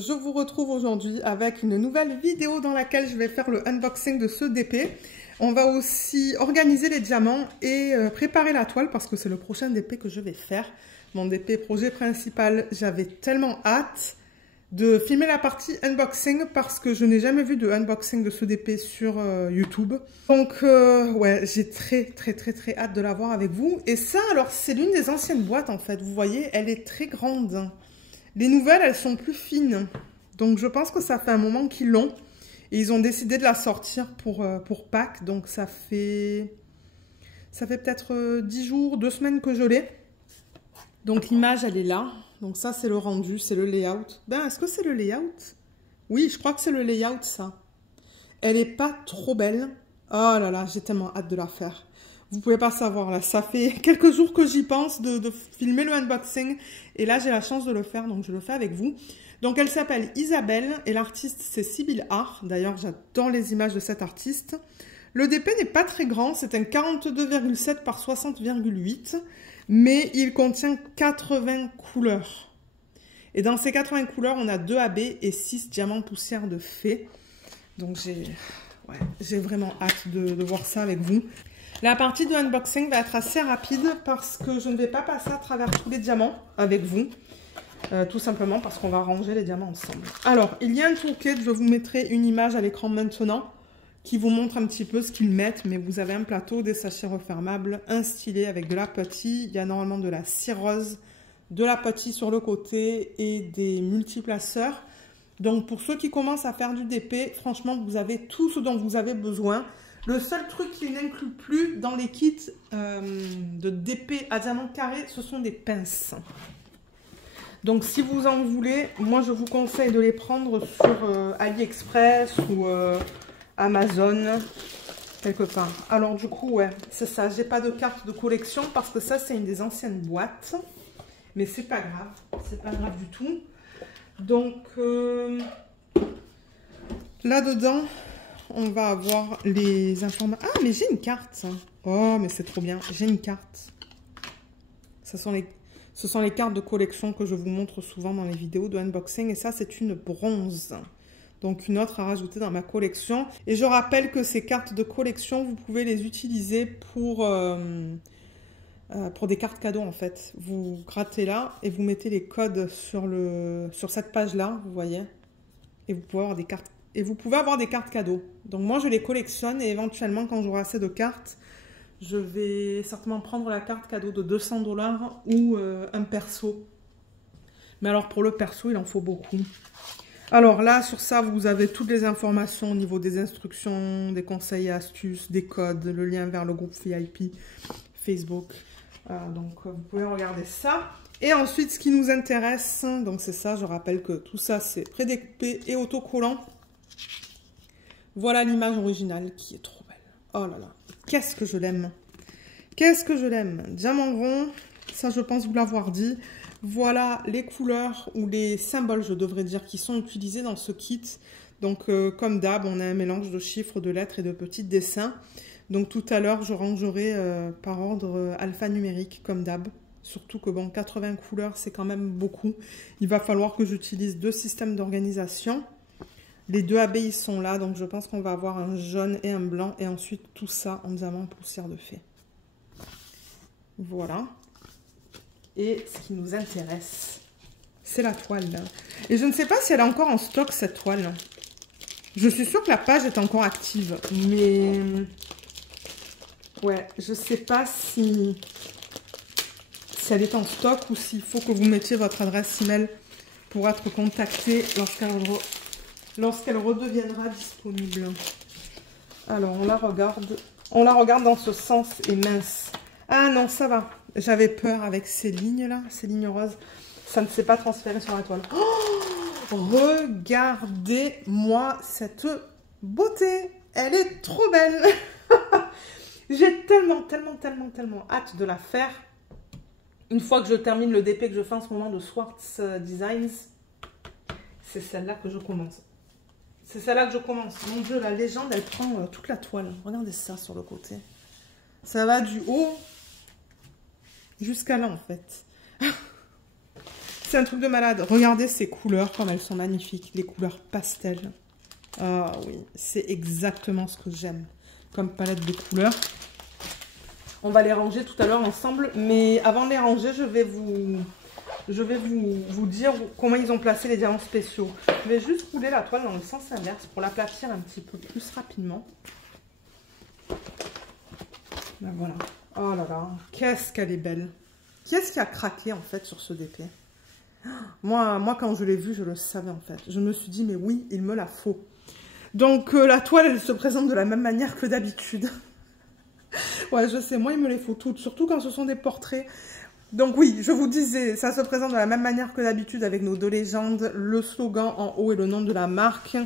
Je vous retrouve aujourd'hui avec une nouvelle vidéo dans laquelle je vais faire le unboxing de ce DP. On va aussi organiser les diamants et préparer la toile parce que c'est le prochain DP que je vais faire. Mon DP projet principal, j'avais tellement hâte de filmer la partie unboxing parce que je n'ai jamais vu de unboxing de ce DP sur YouTube. Donc ouais, j'ai très hâte de la voir avec vous. Et ça, alors c'est l'une des anciennes boîtes en fait. Vous voyez, elle est très grande. Les nouvelles, elles sont plus fines. Donc je pense que ça fait un moment qu'ils l'ont. Et ils ont décidé de la sortir pour Pâques. Donc ça fait peut-être 10 jours, 2 semaines que je l'ai. Donc l'image, elle est là. Donc ça, c'est le rendu, c'est le layout. Ben, est-ce que c'est le layout? Oui, je crois que c'est le layout, ça. Elle est pas trop belle. Oh là là, j'ai tellement hâte de la faire. Vous pouvez pas savoir, là. Ça fait quelques jours que j'y pense de filmer le unboxing. Et là, j'ai la chance de le faire, donc je le fais avec vous. Donc, elle s'appelle Isabelle et l'artiste, c'est Sibyl Art. D'ailleurs, j'adore les images de cet artiste. Le DP n'est pas très grand, c'est un 42,7 par 60,8. Mais il contient 80 couleurs. Et dans ces 80 couleurs, on a 2 AB et 6 diamants poussière de fée. Donc j'ai vraiment hâte de voir ça avec vous. La partie de unboxing va être assez rapide parce que je ne vais pas passer à travers tous les diamants avec vous. Tout simplement parce qu'on va ranger les diamants ensemble. Alors, il y a un toolkit, je vous mettrai une image à l'écran maintenant qui vous montre un petit peu ce qu'ils mettent, mais vous avez un plateau, des sachets refermables, un stylet avec de la putty, il y a normalement de la cire rose, de la putty sur le côté et des multiplaceurs. Donc pour ceux qui commencent à faire du DP, franchement, vous avez tout ce dont vous avez besoin. Le seul truc qui n'inclut plus dans les kits de DP à diamant carré, ce sont des pinces. Donc si vous en voulez, moi je vous conseille de les prendre sur AliExpress ou Amazon, quelque part. Alors du coup, ouais, c'est ça. J'ai pas de carte de collection parce que ça, c'est une des anciennes boîtes. Mais c'est pas grave. C'est pas grave du tout. Donc, là-dedans, on va avoir les informations. Ah, mais j'ai une carte. Oh, mais c'est trop bien. J'ai une carte. Ce sont les cartes de collection que je vous montre souvent dans les vidéos de unboxing. Et ça, c'est une bronze. Donc une autre à rajouter dans ma collection. Et je rappelle que ces cartes de collection, vous pouvez les utiliser pour des cartes cadeaux en fait. Vous grattez là et vous mettez les codes sur cette page-là, vous voyez. Et vous pouvez avoir des cartes cadeaux. Donc moi je les collectionne et éventuellement quand j'aurai assez de cartes, je vais certainement prendre la carte cadeau de 200 $ ou un perso. Mais alors pour le perso, il en faut beaucoup. Alors là, sur ça, vous avez toutes les informations au niveau des instructions, des conseils et astuces, des codes, le lien vers le groupe VIP, Facebook. Donc, vous pouvez regarder ça. Et ensuite, ce qui nous intéresse, donc c'est ça, je rappelle que tout ça, c'est prédécoupé et autocollant. Voilà l'image originale qui est trop belle. Oh là là, qu'est-ce que je l'aime. Qu'est-ce que je l'aime. Diamant rond, ça, je pense vous l'avoir dit. Voilà les couleurs ou les symboles, je devrais dire, qui sont utilisés dans ce kit. Donc, comme d'hab, on a un mélange de chiffres, de lettres et de petits dessins. Donc, tout à l'heure, je rangerai par ordre alphanumérique, comme d'hab. Surtout que, bon, 80 couleurs, c'est quand même beaucoup. Il va falloir que j'utilise 2 systèmes d'organisation. Les 2 AB, ils sont là. Donc, je pense qu'on va avoir un jaune et un blanc. Et ensuite, tout ça en diamant poussière de fée. Voilà. Et ce qui nous intéresse, c'est la toile. Et je ne sais pas si elle est encore en stock, cette toile. Je suis sûre que la page est encore active. Mais ouais, je ne sais pas si elle est en stock ou s'il faut que vous mettiez votre adresse email pour être contacté lorsqu'elle redeviendra disponible. Alors, on la regarde. On la regarde dans ce sens et mince. Ah non, ça va. J'avais peur avec ces lignes-là, ces lignes roses. Ça ne s'est pas transféré sur la toile. Oh, regardez-moi cette beauté. Elle est trop belle. J'ai tellement hâte de la faire. Une fois que je termine le DP que je fais en ce moment de Swartz Designs, c'est celle-là que je commence. C'est celle-là que je commence. Mon Dieu, la légende, elle prend toute la toile. Regardez ça sur le côté. Ça va du haut jusqu'à là, en fait. C'est un truc de malade. Regardez ces couleurs, comme elles sont magnifiques. Les couleurs pastel. Ah oui, c'est exactement ce que j'aime comme palette de couleurs. On va les ranger tout à l'heure ensemble. Mais avant de les ranger, je vais vous dire comment ils ont placé les diamants spéciaux. Je vais juste rouler la toile dans le sens inverse pour l'aplatir un petit peu plus rapidement. Ben voilà. Oh là là, qu'est-ce qu'elle est belle. Qui est-ce qui a craqué en fait sur ce DP? Moi, quand je l'ai vu, je le savais en fait. Je me suis dit, mais oui, il me la faut. Donc, la toile, elle se présente de la même manière que d'habitude. Ouais, je sais, moi, il me les faut toutes, surtout quand ce sont des portraits. Donc oui, je vous disais, ça se présente de la même manière que d'habitude avec nos deux légendes, le slogan en haut et le nom de la marque,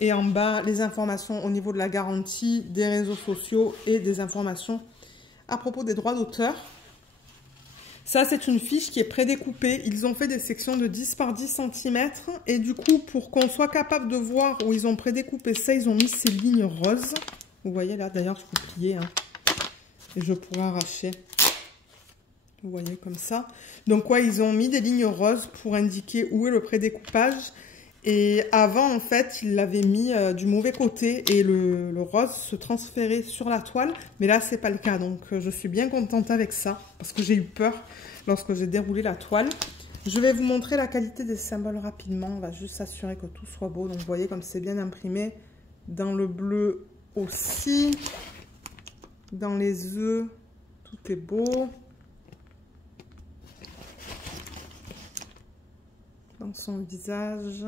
et en bas, les informations au niveau de la garantie, des réseaux sociaux et des informations à propos des droits d'auteur. Ça, c'est une fiche qui est prédécoupée. Ils ont fait des sections de 10 par 10 cm. Et du coup, pour qu'on soit capable de voir où ils ont prédécoupé ça, ils ont mis ces lignes roses. Vous voyez là, d'ailleurs, je peux plier. Hein, et je pourrais arracher. Vous voyez, comme ça. Donc, ouais, ils ont mis des lignes roses pour indiquer où est le prédécoupage. Et avant, en fait, ils l'avaient mis du mauvais côté et le rose se transférait sur la toile. Mais là, c'est pas le cas. Donc, je suis bien contente avec ça parce que j'ai eu peur lorsque j'ai déroulé la toile. Je vais vous montrer la qualité des symboles rapidement. On va juste s'assurer que tout soit beau. Donc, vous voyez comme c'est bien imprimé. Dans le bleu aussi. Dans les œufs, tout est beau. Dans son visage.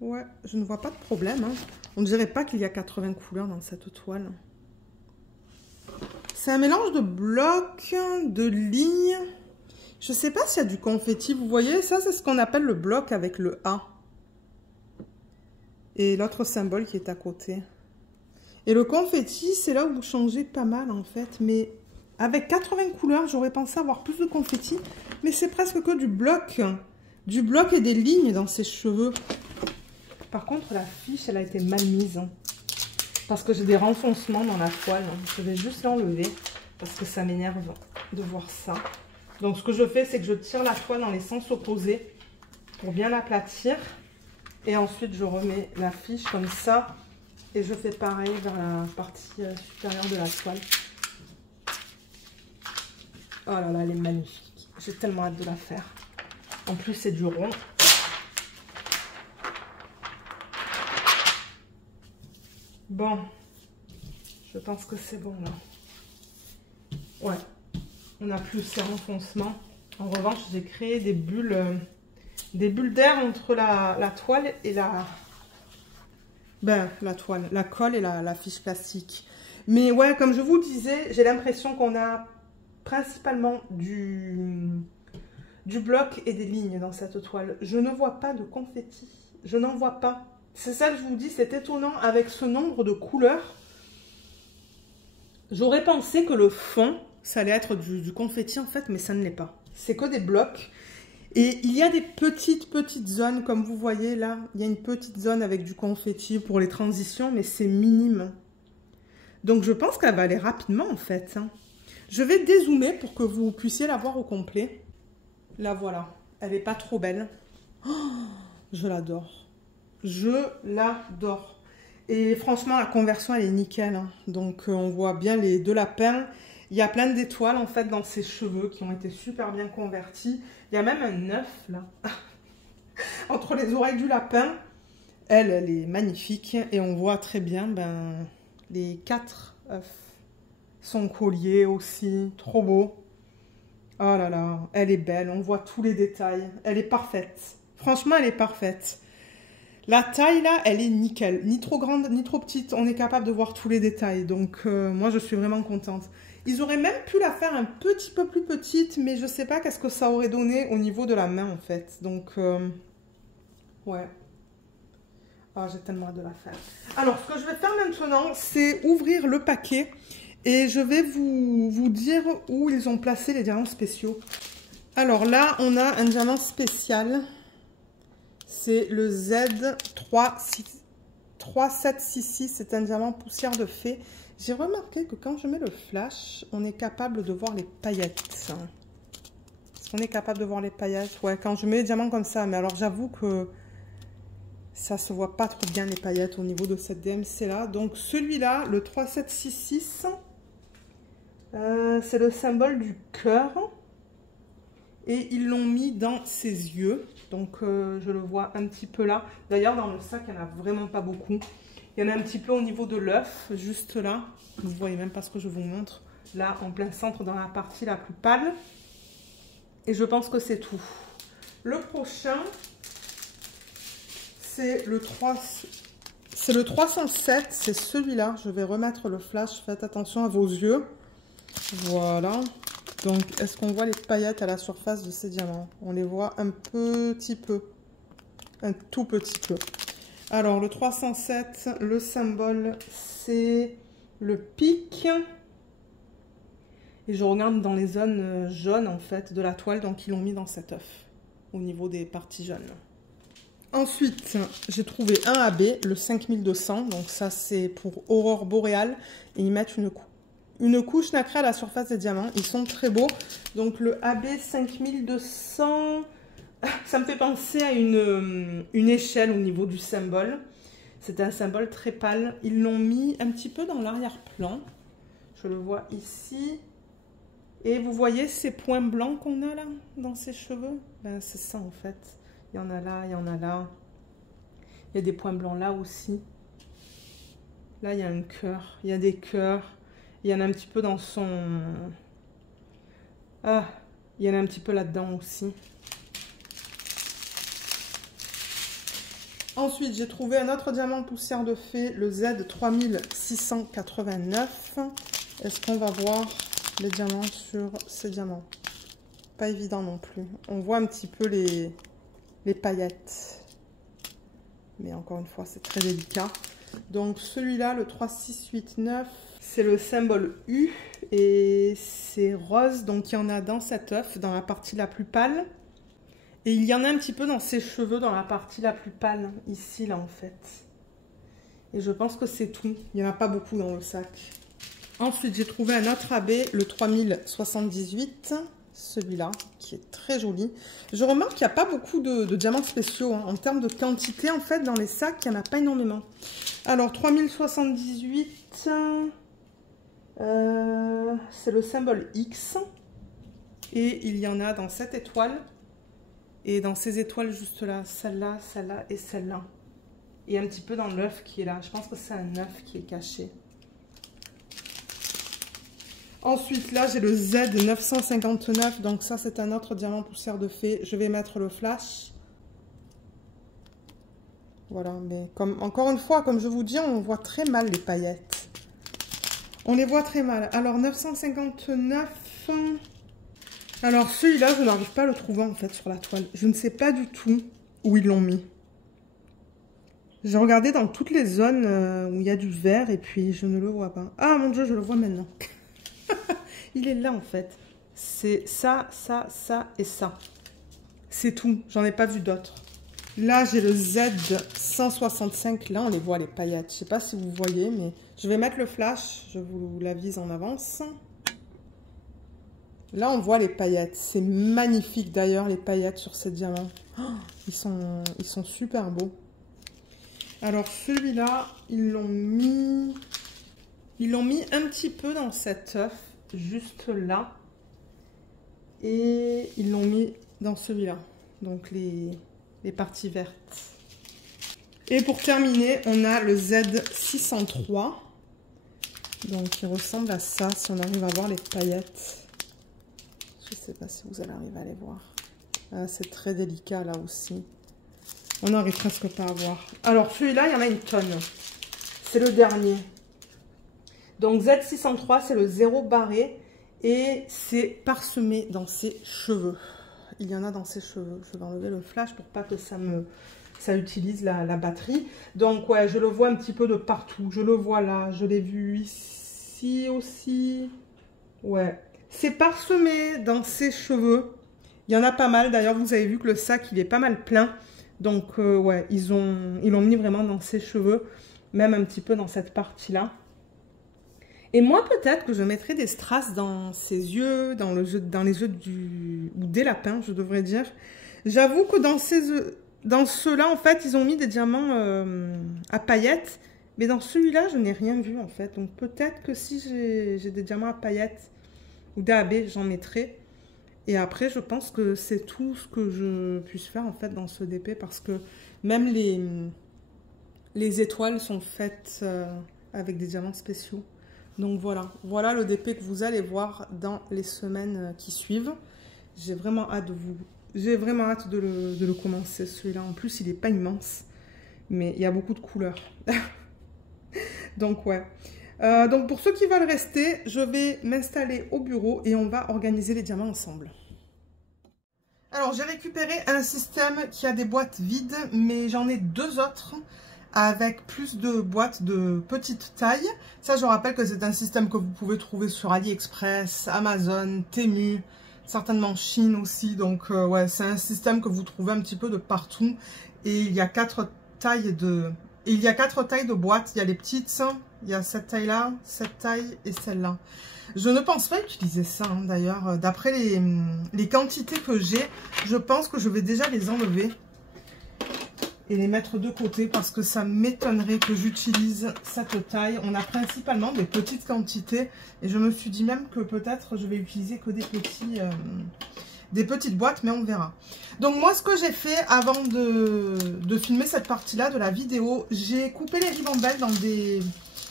Ouais, je ne vois pas de problème. Hein. On ne dirait pas qu'il y a 80 couleurs dans cette toile. C'est un mélange de blocs, de lignes. Je ne sais pas s'il y a du confetti. Vous voyez, ça c'est ce qu'on appelle le bloc avec le A. Et l'autre symbole qui est à côté. Et le confetti, c'est là où vous changez pas mal en fait. Mais avec 80 couleurs, j'aurais pensé avoir plus de confetti. Mais c'est presque que du bloc. Du bloc et des lignes dans ses cheveux. Par contre, la fiche, elle a été mal mise. Hein, parce que j'ai des renfoncements dans la toile. Hein. Je vais juste l'enlever parce que ça m'énerve de voir ça. Donc, ce que je fais, c'est que je tire la toile dans les sens opposés pour bien l'aplatir. Et ensuite, je remets la fiche comme ça. Et je fais pareil vers la partie supérieure de la toile. Oh là là, elle est magnifique. J'ai tellement hâte de la faire. En plus, c'est du rond. Bon. Je pense que c'est bon, là. Ouais. On n'a plus ces renfoncements. En revanche, j'ai créé des bulles d'air entre la toile et la toile, la colle et la fiche plastique. Mais ouais, comme je vous disais, j'ai l'impression qu'on a principalement du bloc et des lignes dans cette toile. Je ne vois pas de confetti. Je n'en vois pas. C'est ça que je vous dis, c'est étonnant avec ce nombre de couleurs. J'aurais pensé que le fond, ça allait être du confetti en fait, mais ça ne l'est pas. C'est que des blocs. Et il y a des petites zones, comme vous voyez là. Il y a une petite zone avec du confetti pour les transitions, mais c'est minime. Donc je pense qu'elle va aller rapidement en fait. Je vais dézoomer pour que vous puissiez la voir au complet. La voilà. Elle n'est pas trop belle. Oh, je l'adore. Je l'adore. Et franchement, la conversion, elle est nickel. Hein. Donc, on voit bien les deux lapins. Il y a plein d'étoiles, en fait, dans ses cheveux qui ont été super bien convertis. Il y a même un œuf, là. Entre les oreilles du lapin. Elle est magnifique. Et on voit très bien, les 4 œufs. Son collier aussi. Trop beau. Oh là là, elle est belle. On voit tous les détails. Elle est parfaite. Franchement, elle est parfaite. La taille, là, elle est nickel. Ni trop grande, ni trop petite. On est capable de voir tous les détails. Donc, moi, je suis vraiment contente. Ils auraient même pu la faire un petit peu plus petite, mais je ne sais pas qu'est-ce que ça aurait donné au niveau de la main, en fait. Donc, ouais. Oh, j'ai tellement hâte de la faire. Alors, ce que je vais faire maintenant, c'est ouvrir le paquet. Et je vais vous dire où ils ont placé les diamants spéciaux. Alors là, on a un diamant spécial. C'est le Z3 3766, c'est un diamant poussière de fée. J'ai remarqué que quand je mets le flash, on est capable de voir les paillettes. Est-ce qu'on est capable de voir les paillettes? Ouais, quand je mets les diamants comme ça. Mais alors, j'avoue que ça se voit pas trop bien les paillettes au niveau de cette DMC là. Donc, celui-là, le 3766, c'est le symbole du cœur. Et ils l'ont mis dans ses yeux. Donc, je le vois un petit peu là. D'ailleurs, dans le sac, il n'y en a vraiment pas beaucoup. Il y en a un petit peu au niveau de l'œuf, juste là. Vous ne voyez même pas ce que je vous montre. Là, en plein centre, dans la partie la plus pâle. Et je pense que c'est tout. Le prochain, c'est le 307. C'est celui-là. Je vais remettre le flash. Faites attention à vos yeux. Voilà. Donc, est-ce qu'on voit les paillettes à la surface de ces diamants? On les voit un petit peu. Un tout petit peu. Alors, le 307, le symbole, c'est le pic. Et je regarde dans les zones jaunes, en fait, de la toile. Donc, ils l'ont mis dans cet œuf, au niveau des parties jaunes. Ensuite, j'ai trouvé un AB, le 5200. Donc, ça, c'est pour Aurore Boréale. Et ils mettent une couche nacrée à la surface des diamants. Ils sont très beaux. Donc, le AB 5200... Ça me fait penser à une échelle au niveau du symbole. C'est un symbole très pâle. Ils l'ont mis un petit peu dans l'arrière-plan. Je le vois ici. Et vous voyez ces points blancs qu'on a là, dans ses cheveux? Ben, c'est ça en fait. Il y en a là, il y en a là. Il y a des points blancs là aussi. Là, il y a un cœur. Il y a des cœurs. Il y en a un petit peu dans son... Ah, il y en a un petit peu là-dedans aussi. Ensuite, j'ai trouvé un autre diamant poussière de fée, le Z3689. Est-ce qu'on va voir les diamants sur ces diamants? Pas évident non plus. On voit un petit peu les paillettes. Mais encore une fois, c'est très délicat. Donc celui-là, le 3689, c'est le symbole U. Et c'est rose, donc il y en a dans cet œuf, dans la partie la plus pâle. Et il y en a un petit peu dans ses cheveux, dans la partie la plus pâle, ici, là, en fait. Et je pense que c'est tout. Il n'y en a pas beaucoup dans le sac. Ensuite, j'ai trouvé un autre AB, le 3078. Celui-là, qui est très joli. Je remarque qu'il n'y a pas beaucoup de diamants spéciaux. Hein. En termes de quantité, en fait, dans les sacs, il n'y en a pas énormément. Alors, 3078, c'est le symbole X. Et il y en a dans cette étoile. Et dans ces étoiles juste là, celle-là, celle-là et celle-là. Et un petit peu dans l'œuf qui est là. Je pense que c'est un œuf qui est caché. Ensuite, là, j'ai le Z959. Donc ça, c'est un autre diamant poussière de fée. Je vais mettre le flash. Voilà, mais comme encore une fois, comme je vous dis, on voit très mal les paillettes. On les voit très mal. Alors, 959... Alors, celui-là, je n'arrive pas à le trouver, en fait, sur la toile. Je ne sais pas du tout où ils l'ont mis. J'ai regardé dans toutes les zones où il y a du vert, et puis je ne le vois pas. Ah, mon Dieu, je le vois maintenant. Il est là, en fait. C'est ça, ça, ça et ça. C'est tout. J'en ai pas vu d'autres. Là, j'ai le Z165. Là, on les voit, les paillettes. Je ne sais pas si vous voyez, mais je vais mettre le flash. Je vous l'avise en avance. Là, on voit les paillettes. C'est magnifique, d'ailleurs, les paillettes sur ces diamants. Oh, ils sont super beaux. Alors, celui-là, ils l'ont mis un petit peu dans cet œuf, juste là. Et ils l'ont mis dans celui-là. Donc, les parties vertes. Et pour terminer, on a le Z603. Donc, il ressemble à ça, si on arrive à voir les paillettes. Je ne sais pas si vous allez arriver à les voir. Ah, c'est très délicat là aussi. On n'arrive presque pas à voir. Alors celui-là, il y en a une tonne. C'est le dernier. Donc Z603, c'est le 0 barré. Et c'est parsemé dans ses cheveux. Il y en a dans ses cheveux. Je vais enlever le flash pour pas que ça utilise la batterie. Donc ouais, je le vois un petit peu de partout. Je le vois là. Je l'ai vu ici aussi. Ouais. C'est parsemé dans ses cheveux. Il y en a pas mal. D'ailleurs, vous avez vu que le sac, il est pas mal plein. Donc, ouais, ils l'ont mis vraiment dans ses cheveux. même un petit peu dans cette partie-là. Et moi, peut-être que je mettrai des strass dans ses yeux, dans les yeux ou des lapins, je devrais dire. J'avoue que dans ceux-là, en fait, ils ont mis des diamants à paillettes. Mais dans celui-là, je n'ai rien vu, en fait. Donc, peut-être que si j'ai des diamants à paillettes ou d'AB, j'en mettrai. Et après, je pense que c'est tout ce que je puisse faire, en fait, dans ce DP. Parce que même les étoiles sont faites avec des diamants spéciaux. Donc voilà, voilà le DP que vous allez voir dans les semaines qui suivent. J'ai vraiment hâte de le commencer, celui-là. En plus, il n'est pas immense, mais il y a beaucoup de couleurs. Donc ouais. Donc pour ceux qui veulent rester, je vais m'installer au bureau et on va organiser les diamants ensemble. Alors j'ai récupéré un système qui a des boîtes vides, mais j'en ai deux autres avec plus de boîtes de petite taille. Ça, je rappelle que c'est un système que vous pouvez trouver sur AliExpress, Amazon, Temu, certainement Chine aussi. Donc, ouais, c'est un système que vous trouvez un petit peu de partout. Et il y a quatre tailles de boîtes. Il y a les petites, il y a cette taille-là, cette taille et celle-là. Je ne pense pas utiliser ça, hein, d'ailleurs. D'après les quantités que j'ai, je pense que je vais déjà les enlever et les mettre de côté parce que ça m'étonnerait que j'utilise cette taille. On a principalement des petites quantités et je me suis dit même que peut-être je vais utiliser que des petites boîtes, mais on verra. Donc moi, ce que j'ai fait avant de filmer cette partie-là de la vidéo, j'ai coupé les ribambelles dans des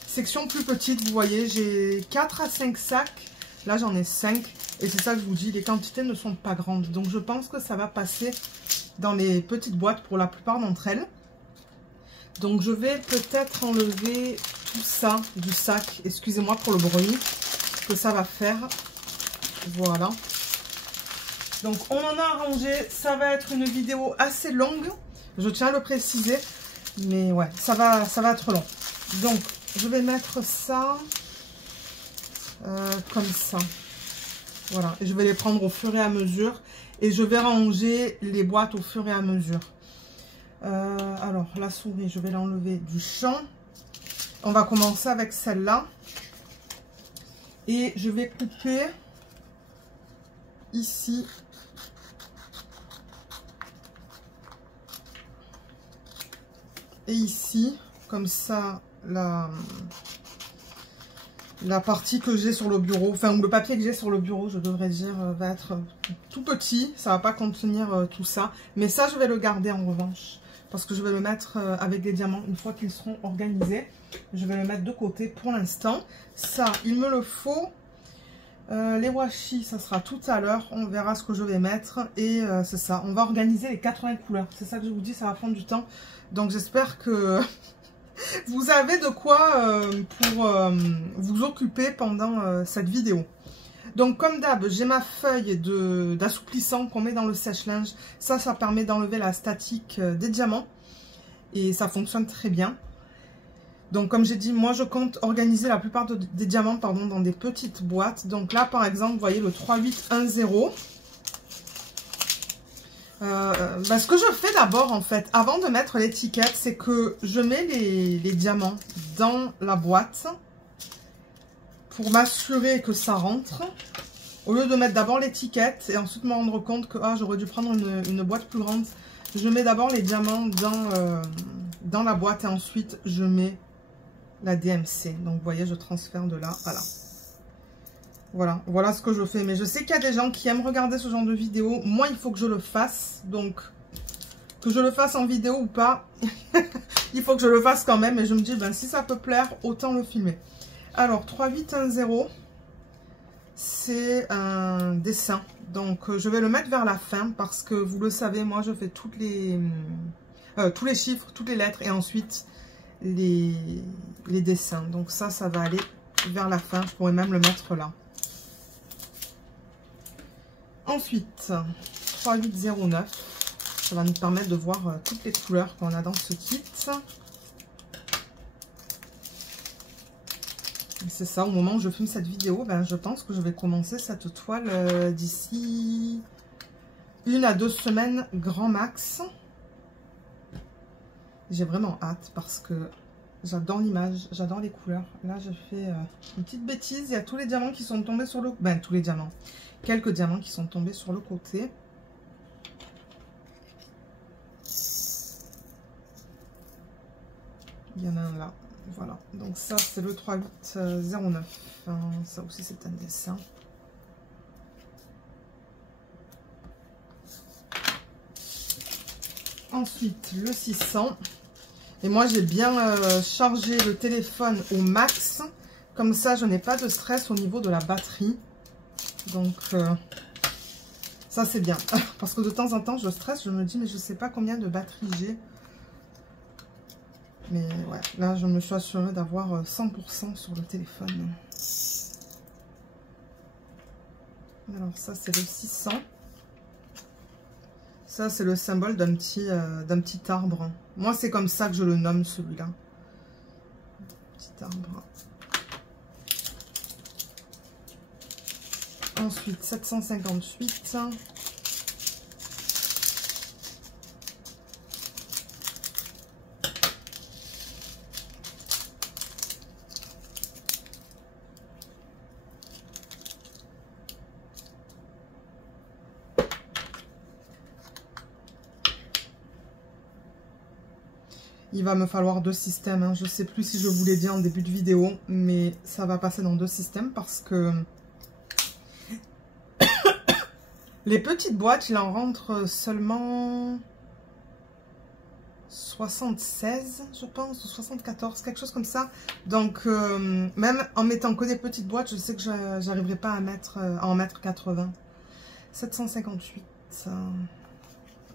sections plus petites. Vous voyez, j'ai 4 à 5 sacs. Là, j'en ai 5 et c'est ça que je vous dis, les quantités ne sont pas grandes. Donc je pense que ça va passer dans les petites boîtes pour la plupart d'entre elles. Donc je vais peut-être enlever tout ça du sac. Excusez-moi pour le bruit que ça va faire. Voilà. Donc on en a arrangé. Ça va être une vidéo assez longue. Je tiens à le préciser. Mais ouais, ça va être long. Donc je vais mettre ça comme ça. Voilà. Et je vais les prendre au fur et à mesure. Et je vais ranger les boîtes au fur et à mesure. Alors, la souris, je vais l'enlever du champ. On va commencer avec celle-là. Et je vais couper ici. Et ici. Comme ça, la partie que j'ai sur le bureau, enfin, ou le papier que j'ai sur le bureau, je devrais dire, va être tout petit. Ça va pas contenir tout ça. Mais ça, je vais le garder en revanche. Parce que je vais le mettre avec des diamants une fois qu'ils seront organisés. Je vais le mettre de côté pour l'instant. Ça, il me le faut. Les washi, ça sera tout à l'heure. On verra ce que je vais mettre. Et c'est ça. On va organiser les 80 couleurs. C'est ça que je vous dis, ça va prendre du temps. Donc, j'espère que vous avez de quoi pour vous occuper pendant cette vidéo. Donc comme d'hab, j'ai ma feuille d'assouplissant qu'on met dans le sèche-linge. Ça permet d'enlever la statique des diamants. Et ça fonctionne très bien. Donc comme j'ai dit, moi je compte organiser la plupart des diamants dans des petites boîtes. Donc là par exemple, vous voyez le 3810. Ce que je fais d'abord en fait, avant de mettre l'étiquette, c'est que je mets les diamants dans la boîte pour m'assurer que ça rentre, au lieu de mettre d'abord l'étiquette et ensuite me rendre compte que j'aurais dû prendre une boîte plus grande. Je mets d'abord les diamants dans la boîte et ensuite je mets la DMC. Donc vous voyez, je transfère de là à là. Voilà ce que je fais. Mais je sais qu'il y a des gens qui aiment regarder ce genre de vidéo. Moi, il faut que je le fasse. Donc, que je le fasse en vidéo ou pas, il faut que je le fasse quand même. Et je me dis, si ça peut plaire, autant le filmer. Alors, 3810, c'est un dessin. Donc, je vais le mettre vers la fin parce que vous le savez, moi, je fais tous les chiffres, toutes les lettres et ensuite les dessins. Donc, ça va aller vers la fin. Je pourrais même le mettre là. Ensuite, 3809, ça va nous permettre de voir toutes les couleurs qu'on a dans ce kit. C'est ça, au moment où je filme cette vidéo, je pense que je vais commencer cette toile d'ici 1 à 2 semaines grand max. J'ai vraiment hâte parce que J'adore l'image, j'adore les couleurs. Là, j'ai fait une petite bêtise. Il y a tous les diamants qui sont tombés sur le... Ben, tous les diamants. Quelques diamants qui sont tombés sur le côté. Il y en a un là. Voilà. Donc ça, c'est le 3809. Enfin, ça aussi, c'est un dessin. Ensuite, le 600. Et moi, j'ai bien chargé le téléphone au max. Comme ça, je n'ai pas de stress au niveau de la batterie. Donc, ça, c'est bien. Parce que de temps en temps, je stresse. Je me dis, mais je ne sais pas combien de batterie j'ai. Mais ouais, là, je me suis assurée d'avoir 100% sur le téléphone. Alors, ça, c'est le 600. Ça, c'est le symbole d'un petit arbre. Moi, c'est comme ça que je le nomme, celui-là. Petit arbre. Ensuite, 758. Il va me falloir 2 systèmes. Hein. Je ne sais plus si je vous l'ai dit en début de vidéo, mais ça va passer dans 2 systèmes parce que les petites boîtes, il en rentre seulement 76, je pense, ou 74, quelque chose comme ça. Donc, même en mettant que des petites boîtes, je sais que j'arriverai pas à en mettre 80. 758.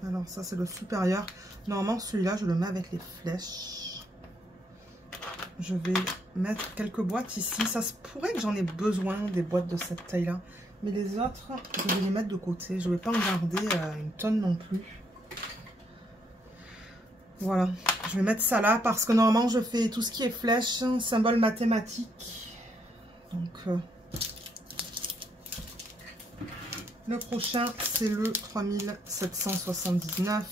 Alors, ça, c'est le supérieur. Normalement, celui-là, je le mets avec les flèches. Je vais mettre quelques boîtes ici. Ça se pourrait que j'en ai besoin des boîtes de cette taille-là. Mais les autres, je vais les mettre de côté. Je ne vais pas en garder une tonne non plus. Voilà. Je vais mettre ça là parce que normalement, je fais tout ce qui est flèche, symbole mathématique. Donc, le prochain, c'est le 3779.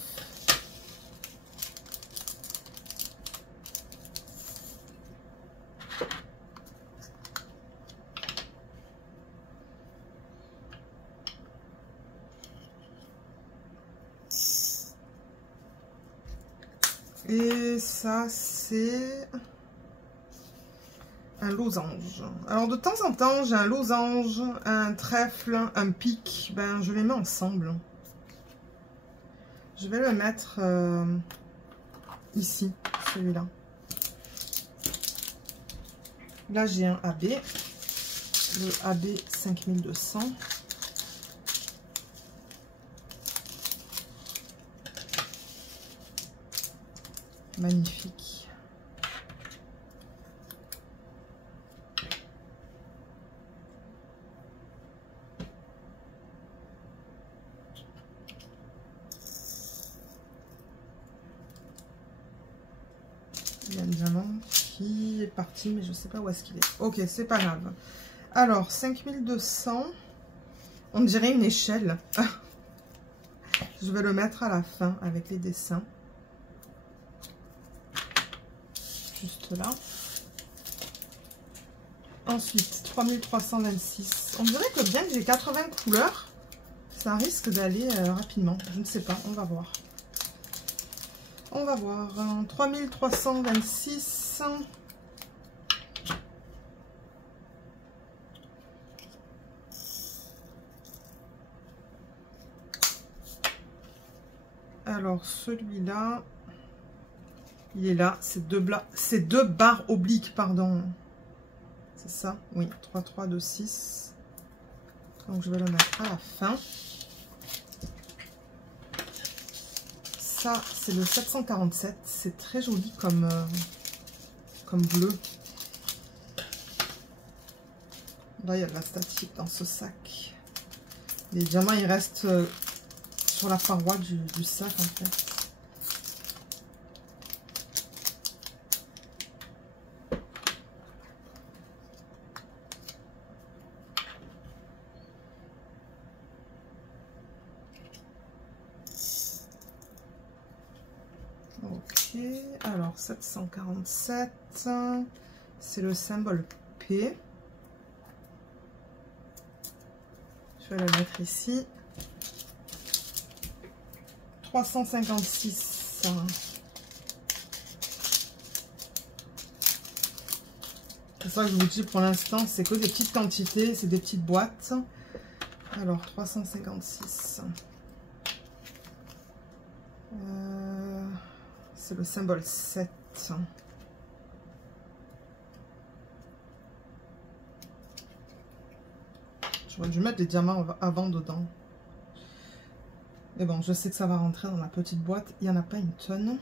Et ça, c'est un losange. Alors, de temps en temps, j'ai un losange, un trèfle, un pic. Ben, je les mets ensemble. Je vais le mettre ici, celui-là. Là, j'ai un AB. Le AB 5200. Magnifique. Il y a un diamant qui est parti, mais je ne sais pas où est-ce qu'il est. Ok, c'est pas grave. Alors, 5200. On dirait une échelle. Je vais le mettre à la fin avec les dessins. Juste là. Ensuite, 3326. On dirait que bien que j'ai 80 couleurs, ça risque d'aller rapidement. Je ne sais pas, on va voir. On va voir. 3326. Alors, celui-là, il est là. C'est deux barres obliques, pardon. C'est ça? Oui, 3326. Donc, je vais le mettre à la fin. Ça, c'est le 747. C'est très joli comme bleu. Là, il y a de la statique dans ce sac. Les diamants, ils restent sur la paroi du sac, en fait. Ok. Alors 747, c'est le symbole P. Je vais le mettre ici. 356. C'est ça que je vous dis pour l'instant, c'est que des petites quantités, c'est des petites boîtes. Alors 356. C'est le symbole 7. J'aurais dû mettre des diamants avant dedans. Mais bon, je sais que ça va rentrer dans la petite boîte. Il n'y en a pas une tonne.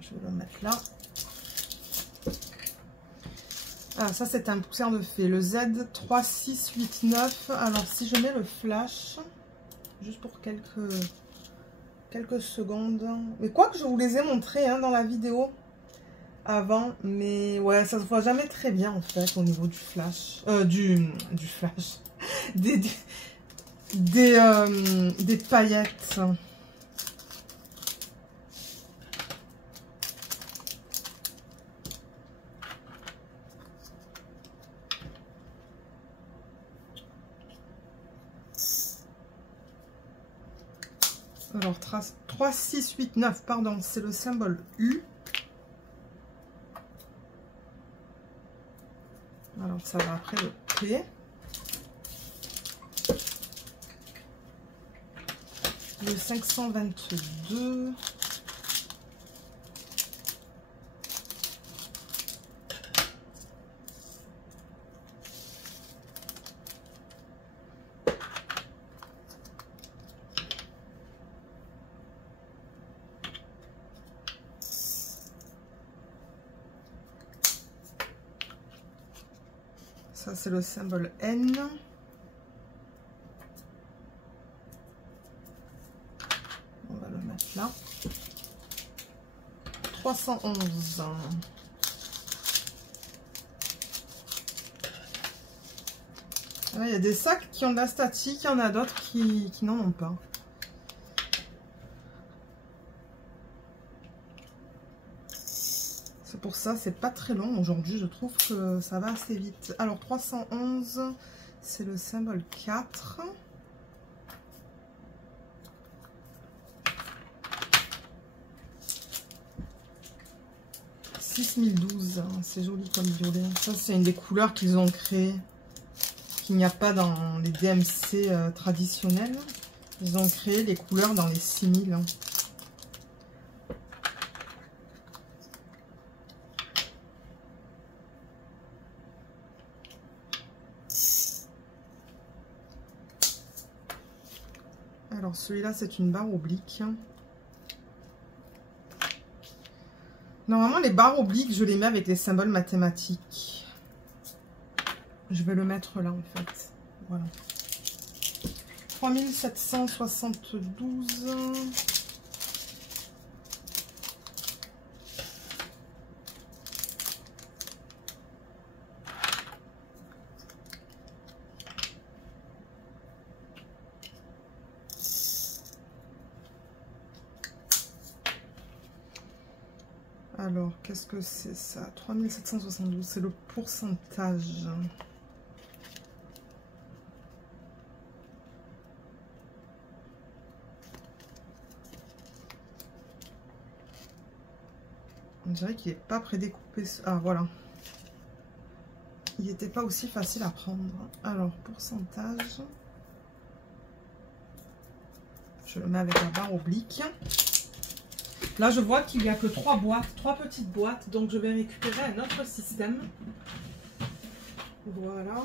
Je vais le mettre là. Ah, ça c'est un poussière de fée. Le Z3689. Alors si je mets le flash, juste pour quelques secondes. Mais quoi que je vous les ai montrés hein, dans la vidéo avant. Mais ouais, ça se voit jamais très bien en fait au niveau du flash. Du flash. Des paillettes. Alors, 3689, pardon, c'est le symbole U. Alors, ça va après le P. Le 522. Ça, c'est le symbole N. On va le mettre là. 311. Il y a des sacs qui ont de la statique, il y en a d'autres qui n'en ont pas. C'est pour ça, c'est pas très long aujourd'hui, je trouve que ça va assez vite. Alors 311, c'est le symbole 4. « 6012 », c'est joli comme violet. Ça, c'est une des couleurs qu'ils ont créées, qu'il n'y a pas dans les DMC traditionnels. Ils ont créé les couleurs dans les 6000. Alors celui-là, c'est une barre oblique. Normalement, les barres obliques, je les mets avec les symboles mathématiques. Je vais le mettre là, en fait. Voilà. 3772. Alors, qu'est-ce que c'est ça? 3772, c'est le pourcentage. On dirait qu'il n'est pas prédécoupé. Ah, voilà. Il n'était pas aussi facile à prendre. Alors, pourcentage. Je le mets avec la barre oblique. Là, je vois qu'il n'y a que 3 boîtes, 3 petites boîtes. Donc, je vais récupérer un autre système. Voilà.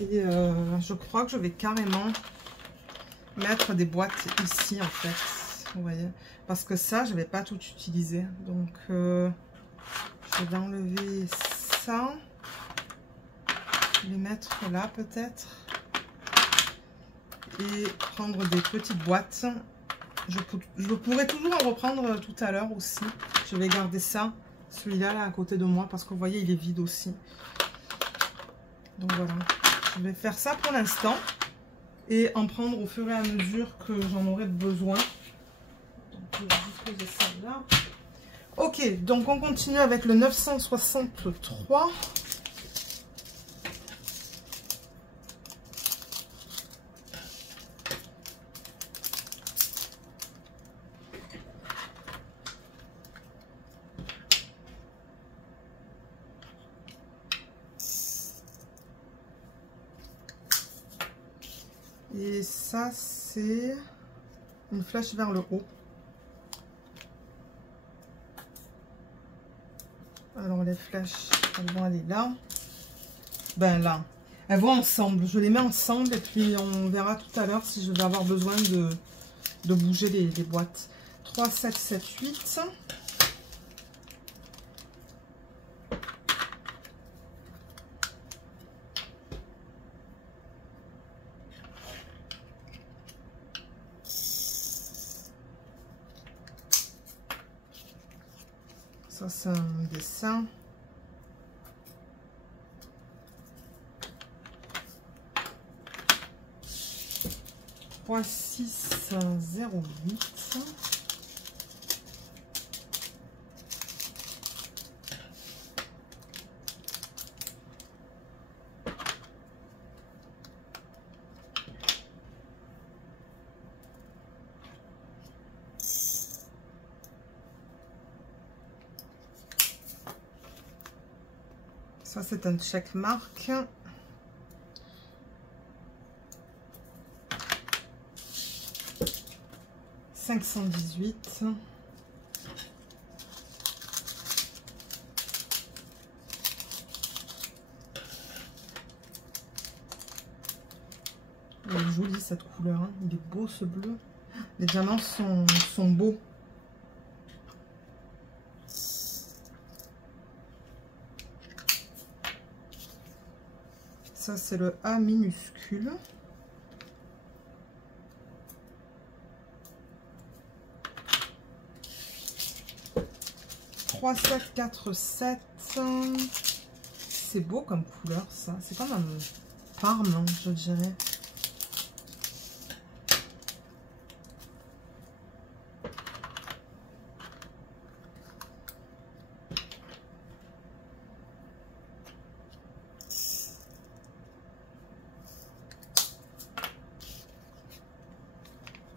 Et je crois que je vais carrément mettre des boîtes ici, en fait. Vous voyez. Parce que ça, je ne vais pas tout utiliser. Donc, je vais enlever ça. Les mettre là, peut-être. Et prendre des petites boîtes. Je pourrais toujours en reprendre tout à l'heure aussi. Je vais garder ça, celui-là, là, à côté de moi, parce que vous voyez, il est vide aussi. Donc voilà. Je vais faire ça pour l'instant et en prendre au fur et à mesure que j'en aurai besoin. Donc, je vais juste poser ça là. Ok, donc on continue avec le 963. Et ça, c'est une flèche vers le haut. Alors, les flèches, elles vont aller là. Ben là. Elles vont ensemble. Je les mets ensemble et puis on verra tout à l'heure si je vais avoir besoin de bouger les boîtes. 3, 7, 7, 8. Ça, c'est un dessin. Point 6, 0, 8. Ça, c'est un checkmark. $518. Il est joli cette couleur, hein. Il est beau ce bleu. Les diamants sont beaux. Ça, c'est le A minuscule. « 3, 7, 4, 7. » C'est beau comme couleur, ça. C'est comme un parme, hein, je dirais.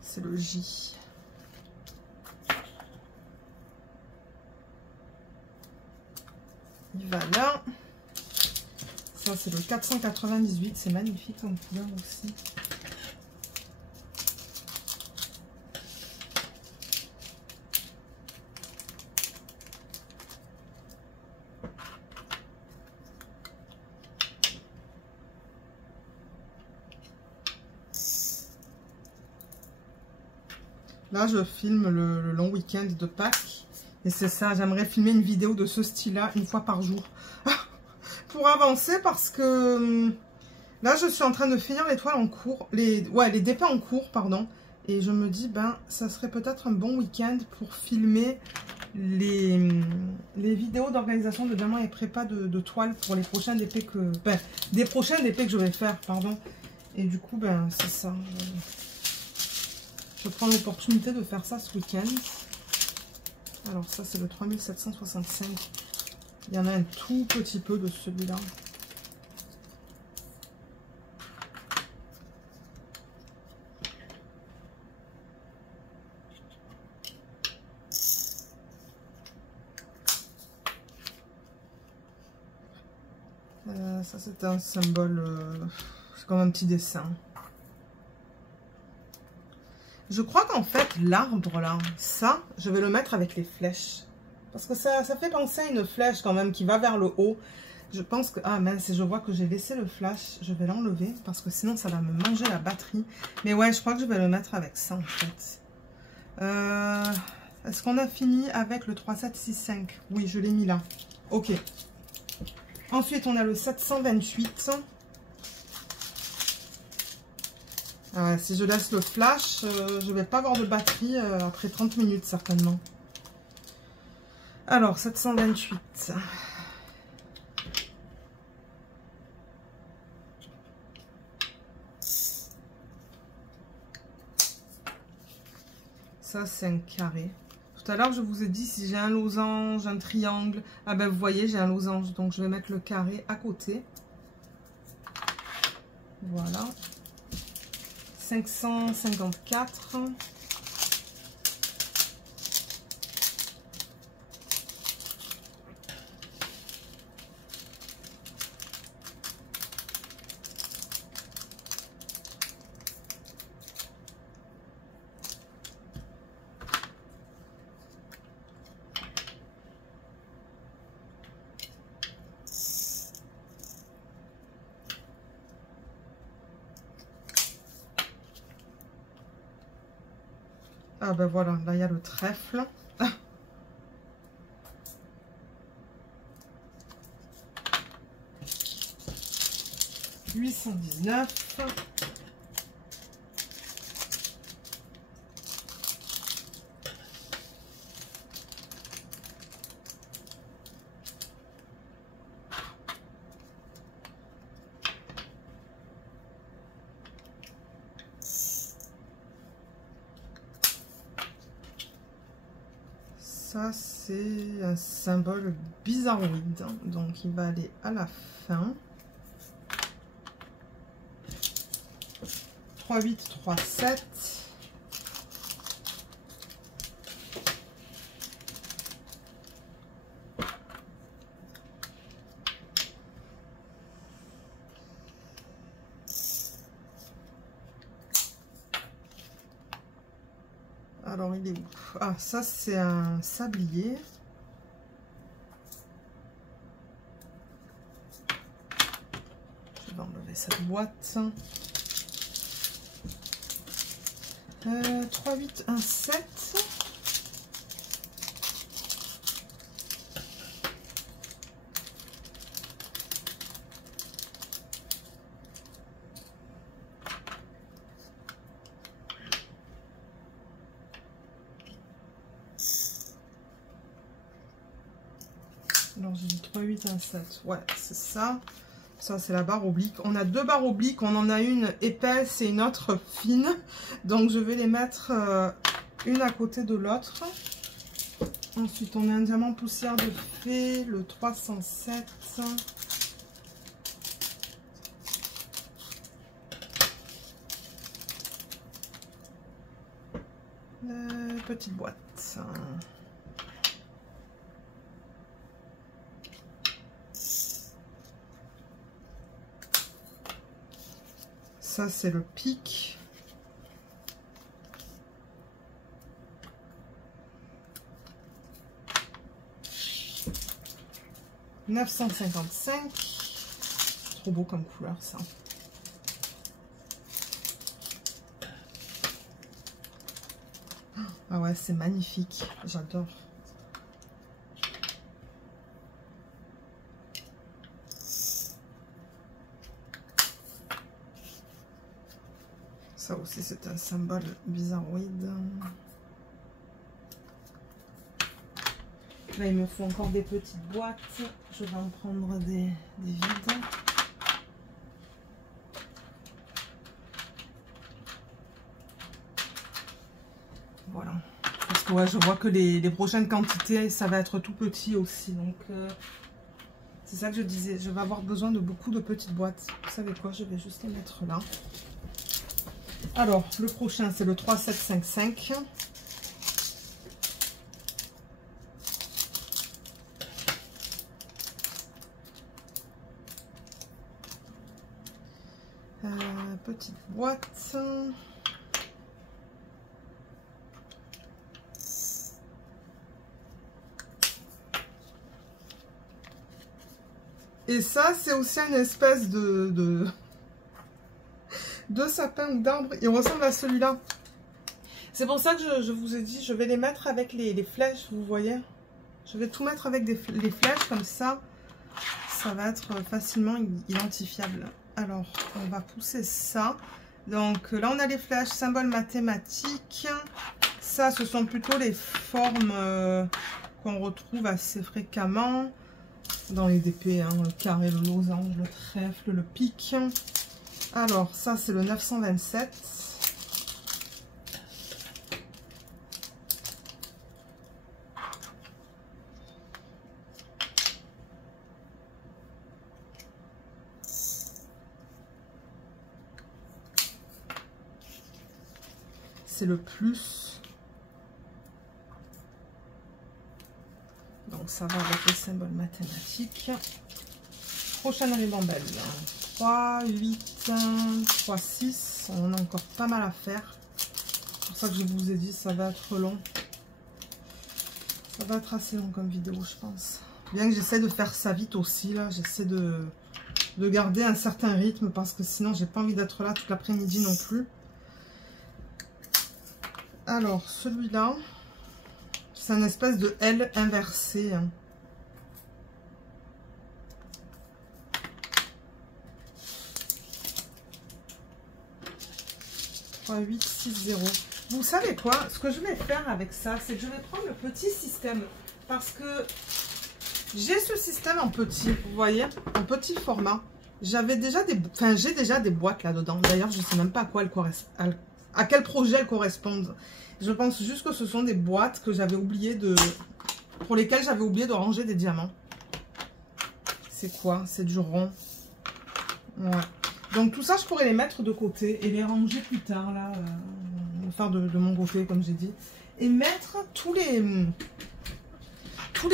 C'est le J. Il va là. Ça, c'est le 498. C'est magnifique comme couleur aussi. Là, je filme le long week-end de Pâques. Et c'est ça, j'aimerais filmer une vidéo de ce style-là une fois par jour. Pour avancer, parce que là, je suis en train de finir les toiles en cours. Les dépêts en cours, pardon. Et je me dis, ben, ça serait peut-être un bon week-end pour filmer les vidéos d'organisation de diamants et prépa de toiles pour les prochaines dépêts que... Ben, des prochaines dépêts que je vais faire, pardon. Et du coup, ben, c'est ça. Je prends l'opportunité de faire ça ce week-end. Alors ça, c'est le 3765. Il y en a un tout petit peu de celui-là. Ça, c'est un symbole... c'est comme un petit dessin. Je crois qu'en fait, l'arbre, là, ça, je vais le mettre avec les flèches. Parce que ça fait penser à une flèche quand même qui va vers le haut. Je pense que... Ah mince, je vois que j'ai laissé le flash. Je vais l'enlever parce que sinon, ça va me manger la batterie. Mais ouais, je crois que je vais le mettre avec ça, en fait. Est-ce qu'on a fini avec le 3765? Oui, je l'ai mis là. Ok. Ensuite, on a le 728. Si je laisse le flash, je ne vais pas avoir de batterie après 30 minutes certainement. Alors, 728. ça c'est un carré. Tout à l'heure je vous ai dit si j'ai un losange, un triangle. Ah ben vous voyez j'ai un losange, donc je vais mettre le carré à côté. Voilà. 554. Ah ben voilà, là il y a le trèfle. Ah. 819. Ça, c'est un symbole bizarroïde, donc il va aller à la fin. 3, 8, 3, 7. Alors, il est où? Ah, ça, c'est un sablier. Je vais enlever cette boîte. 3, 8, 1, 7. Alors j'ai dit 3, 8, 1, 7. Ouais, c'est ça. Ça, c'est la barre oblique. On a deux barres obliques. On en a une épaisse et une autre fine. Donc, je vais les mettre une à côté de l'autre. Ensuite, on a un diamant poussière de fée, le 307. Petite boîte. Ça, c'est le pic. « 955 ». Trop beau comme couleur, ça. Ah ouais, c'est magnifique. J'adore. Ça aussi, c'est un symbole bizarroïde. Là, il me faut encore des petites boîtes. Je vais en prendre des vides. Voilà. Parce que ouais, je vois que les prochaines quantités, ça va être tout petit aussi. Donc, c'est ça que je disais. Je vais avoir besoin de beaucoup de petites boîtes. Vous savez quoi? Je vais juste les mettre là. Alors, le prochain, c'est le 3755. Petite boîte. Et ça, c'est aussi une espèce de sapin ou d'arbre. Il ressemble à celui-là. C'est pour ça que je vous ai dit, je vais les mettre avec les flèches, vous voyez. Je vais tout mettre avec les flèches, comme ça, ça va être facilement identifiable. Alors, on va pousser ça. Donc là, on a les flèches, symboles mathématiques. Ça, ce sont plutôt les formes qu'on retrouve assez fréquemment dans les DP. Hein, le carré, le losange, le trèfle, le pic. Alors, ça, c'est le 927. c'est le plus. Donc ça va avec les symboles mathématiques. Prochaine ribambelle. 3, 8, 3, 6. On a encore pas mal à faire. C'est pour ça que je vous ai dit, ça va être long. Ça va être assez long comme vidéo, je pense. Bien que j'essaie de faire ça vite aussi, là. J'essaie de garder un certain rythme parce que sinon, j'ai pas envie d'être là toute l'après-midi non plus. Alors, celui-là, c'est un espèce de L inversé. Hein. 3, 8, 6, 0. Vous savez quoi? Ce que je vais faire avec ça, c'est que je vais prendre le petit système. Parce que j'ai ce système en petit, vous voyez, en petit format. J'avais déjà des... Enfin, j'ai déjà des boîtes là-dedans. D'ailleurs, je ne sais même pas à quoi elles correspondent. À quel projet elles correspondent. Je pense juste que ce sont des boîtes que j'avais oublié de... Pour lesquelles j'avais oublié de ranger des diamants. C'est quoi? C'est du rond. Ouais. Donc tout ça, je pourrais les mettre de côté et les ranger plus tard, là. Enfin, de mon côté, comme j'ai dit. Et mettre tous les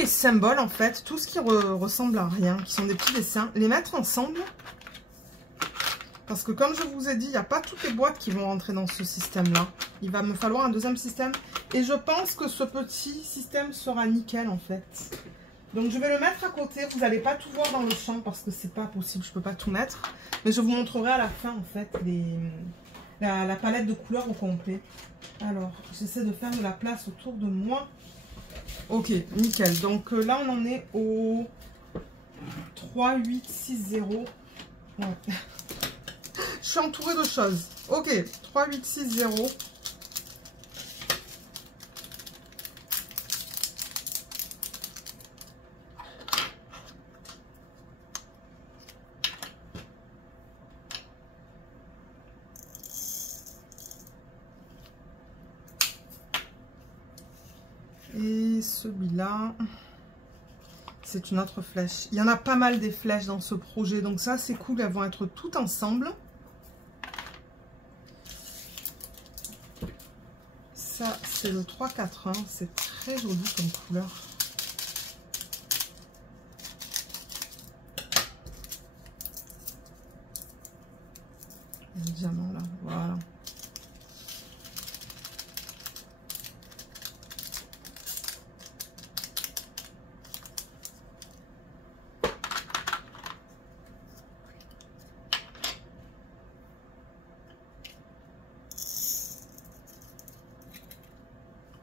symboles, en fait. Tout ce qui ressemble à rien, qui sont des petits dessins. Les mettre ensemble. Parce que comme je vous ai dit, il n'y a pas toutes les boîtes qui vont rentrer dans ce système-là. Il va me falloir un deuxième système. Et je pense que ce petit système sera nickel, en fait. Donc je vais le mettre à côté. Vous n'allez pas tout voir dans le champ parce que c'est pas possible. Je ne peux pas tout mettre. Mais je vous montrerai à la fin, en fait, la palette de couleurs au complet. Alors, j'essaie de faire de la place autour de moi. Ok, nickel. Donc là, on en est au 3, 8, 6, 0. Ouais. Je suis entourée de choses. Ok, 3, 8, 6, 0. Et celui-là, c'est une autre flèche. Il y en a pas mal des flèches dans ce projet. Donc ça, c'est cool. Elles vont être toutes ensemble. Ça, c'est le 3-4-1. C'est très joli comme couleur. Le diamant, là. Voilà.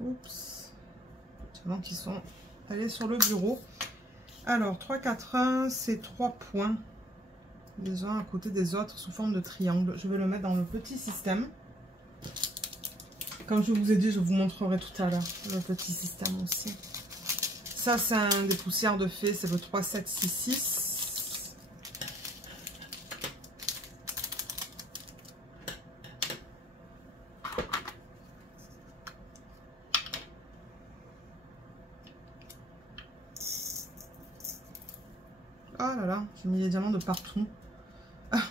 Oups. Avant qu'ils sont allés sur le bureau. Alors, 3-4-1, c'est 3 points. Les uns à côté des autres sous forme de triangle. Je vais le mettre dans le petit système. Comme je vous ai dit, je vous montrerai tout à l'heure le petit système aussi. Ça, c'est un des poussières de fée. C'est le 3-7-6-6. Oh là là, j'ai mis les diamants de partout. Ah.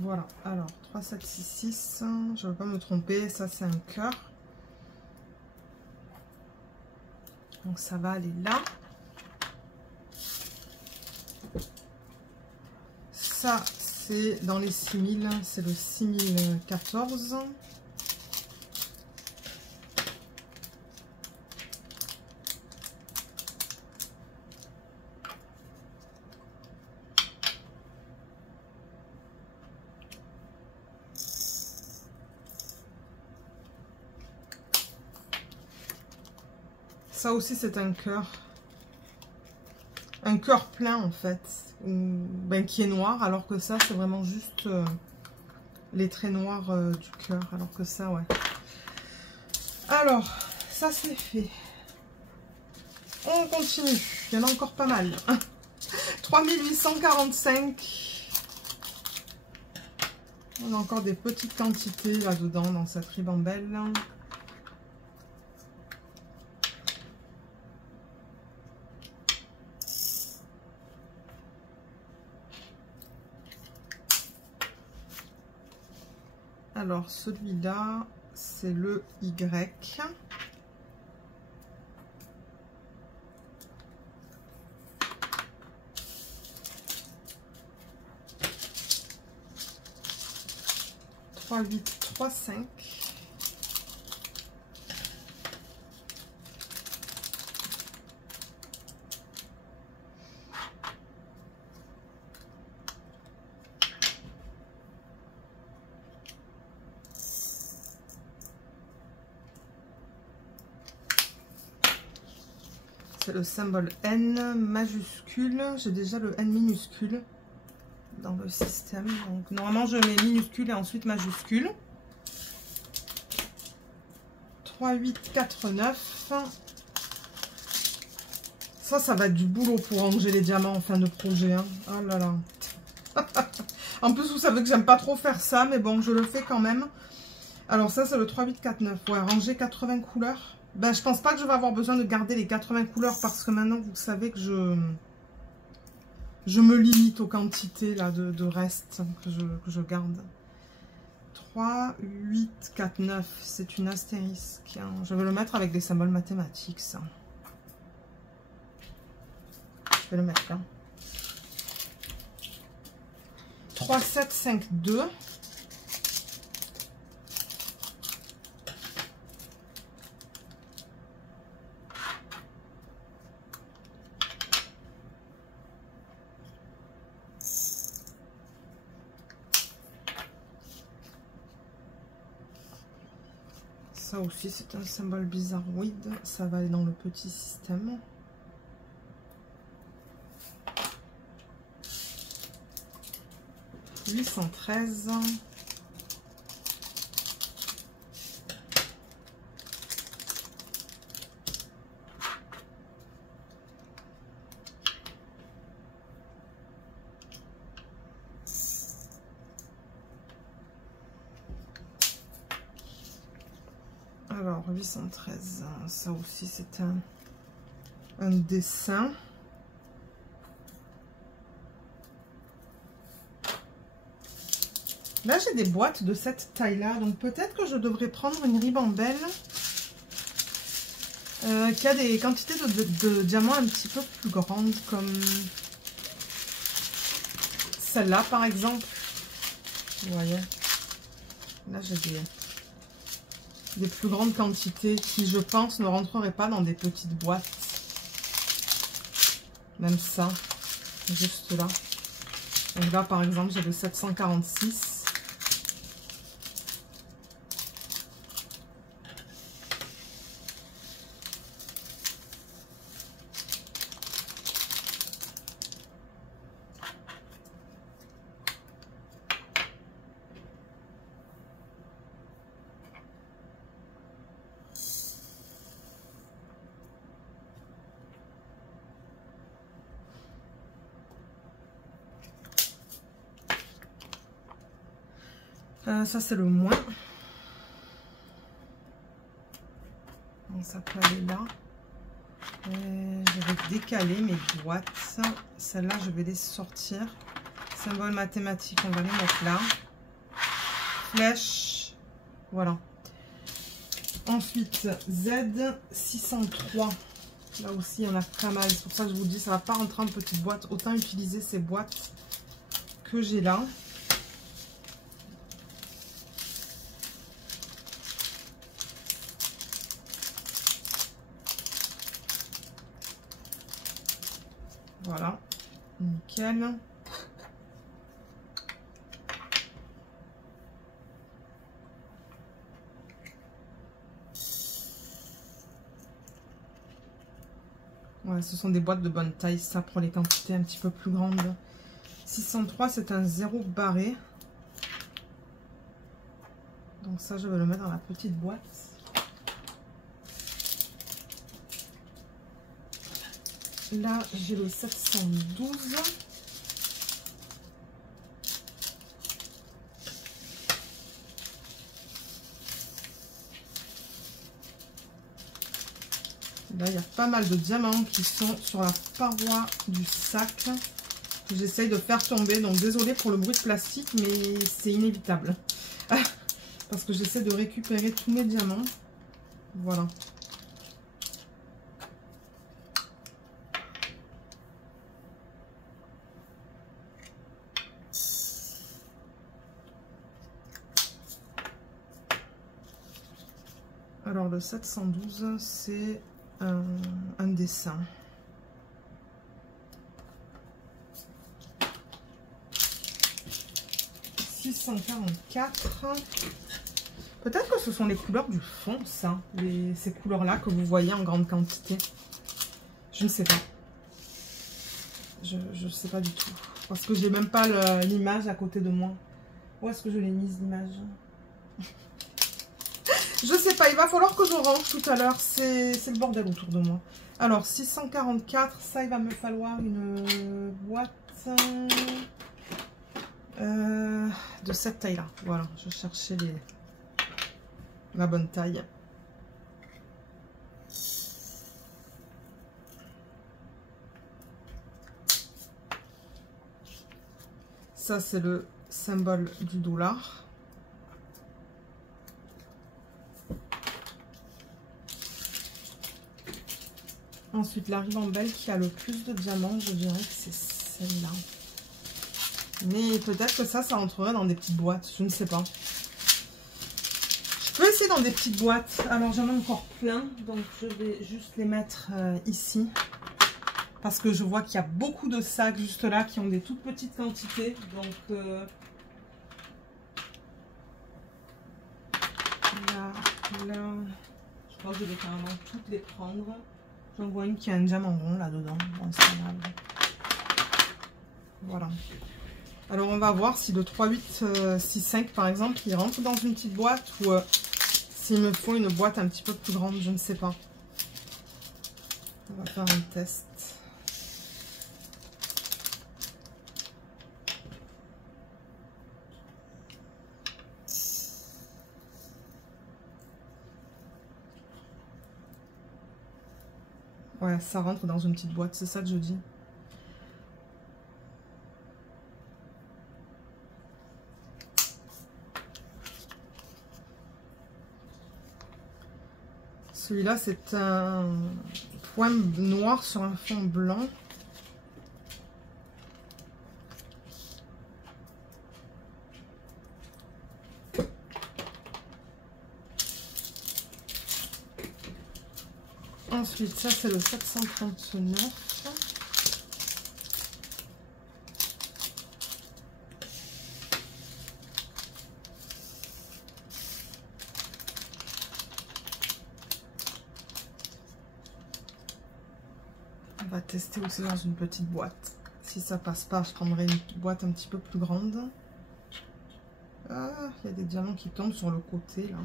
Voilà, alors 3, 7, 6, 6. Je ne veux pas me tromper, ça c'est un cœur. Donc ça va aller là. Ça c'est dans les 6000, c'est le 6014. Ça aussi, c'est un cœur. Un cœur plein, en fait. Ben, qui est noir, alors que ça, c'est vraiment juste les traits noirs du cœur. Alors que ça, ouais. Alors, ça, c'est fait. On continue. Il y en a encore pas mal. 3845. On a encore des petites quantités là-dedans, dans cette ribambelle. Alors, celui-là, c'est le Y. Trois, 8, 3, 5. C'est le symbole N majuscule. J'ai déjà le N minuscule dans le système. Donc, normalement, je mets minuscule et ensuite majuscule. 3, 8, 4, 9. Ça va être du boulot pour ranger les diamants en fin de projet. Hein. Oh là là. En plus, vous savez que j'aime pas trop faire ça, mais bon, je le fais quand même. Alors ça, c'est le 3, 8, 4, 9. Ouais, ranger 80 couleurs. Ben, je pense pas que je vais avoir besoin de garder les 80 couleurs parce que maintenant, vous savez que je me limite aux quantités là, de restes que je garde. 3, 8, 4, 9. C'est une astérisque. Hein. Je vais le mettre avec des symboles mathématiques, ça. Je vais le mettre là. 3, 7, 5, 2. Ça aussi, c'est un symbole bizarroïde. Ça va aller dans le petit système. « 813 ». Alors, 813, ça aussi c'est un dessin. Là, j'ai des boîtes de cette taille-là, donc peut-être que je devrais prendre une ribambelle qui a des quantités de diamants un petit peu plus grandes, comme celle-là par exemple. Vous voyez, là j'ai des plus grandes quantités qui, je pense, ne rentreraient pas dans des petites boîtes. Même ça, juste là. Donc là, par exemple, j'ai le 746. Ça, c'est le moins. Donc, ça peut aller là. Je vais décaler mes boîtes. Celles-là, je vais les sortir. Symbole mathématique, on va les mettre là. Flèche. Voilà. Ensuite, Z603. Là aussi, il y en a pas mal. C'est pour ça que je vous dis, ça ne va pas rentrer en petite boîte. Autant utiliser ces boîtes que j'ai là. Voilà, nickel. Ouais, ce sont des boîtes de bonne taille, ça, pour les quantités un petit peu plus grandes. 603, c'est un 0 barré. Donc ça, je vais le mettre dans la petite boîte. Là, j'ai le 712. Là, il y a pas mal de diamants qui sont sur la paroi du sac. J'essaye de faire tomber. Donc, désolée pour le bruit de plastique, mais c'est inévitable. parce que j'essaie de récupérer tous mes diamants. Voilà. Alors le 712, c'est un dessin. « 644. Peut-être que ce sont les couleurs du fond, ça. Ces couleurs-là que vous voyez en grande quantité. Je ne sais pas. Je ne sais pas du tout. Parce que j'ai même pas l'image à côté de moi. Où est-ce que je l'ai mise, l'image? Je sais pas, il va falloir que je range tout à l'heure. C'est le bordel autour de moi. Alors, 644, ça, il va me falloir une boîte de cette taille-là. Voilà, je cherchais la bonne taille. Ça, c'est le symbole du dollar. Ensuite, la ribambelle qui a le plus de diamants, je dirais que c'est celle-là. Mais peut-être que ça rentrerait dans des petites boîtes, je ne sais pas. Je peux essayer dans des petites boîtes. Alors, j'en ai encore plein, donc je vais juste les mettre ici. Parce que je vois qu'il y a beaucoup de sacs juste là qui ont des toutes petites quantités. Donc, là, je crois que je vais carrément toutes les prendre. J'en vois une qui a un diamant rond là-dedans. Bon, c'est pas grave. Voilà. Alors, on va voir si le 3, 8, 6, 5, par exemple, il rentre dans une petite boîte ou s'il me faut une boîte un petit peu plus grande, je ne sais pas. On va faire un test. Ouais, ça rentre dans une petite boîte, c'est ça que je dis. Celui-là, c'est un point noir sur un fond blanc. Ensuite, ça, c'est le 739. On va tester aussi dans une petite boîte. Si ça passe pas, je prendrai une boîte un petit peu plus grande. Ah, il y a des diamants qui tombent sur le côté, là.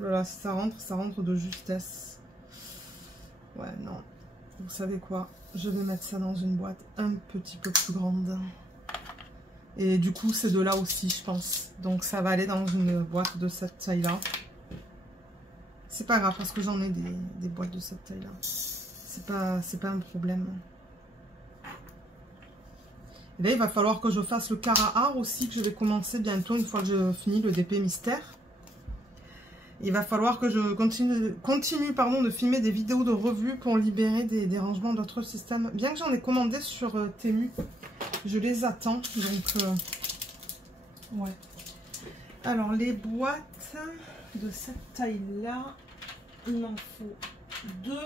Voilà, si ça rentre de justesse. Ouais, non. Vous savez quoi? Je vais mettre ça dans une boîte un petit peu plus grande. Et du coup, c'est de là aussi, je pense. Donc, ça va aller dans une boîte de cette taille-là. C'est pas grave, parce que j'en ai des boîtes de cette taille-là. C'est pas un problème. Et là, il va falloir que je fasse le Carahar aussi, que je vais commencer bientôt, une fois que je finis le DP mystère. Il va falloir que je continue de filmer des vidéos de revue pour libérer des rangements d'autres systèmes. Bien que j'en ai commandé sur Temu, je les attends. Donc, ouais. Alors, les boîtes de cette taille-là, il m'en faut 2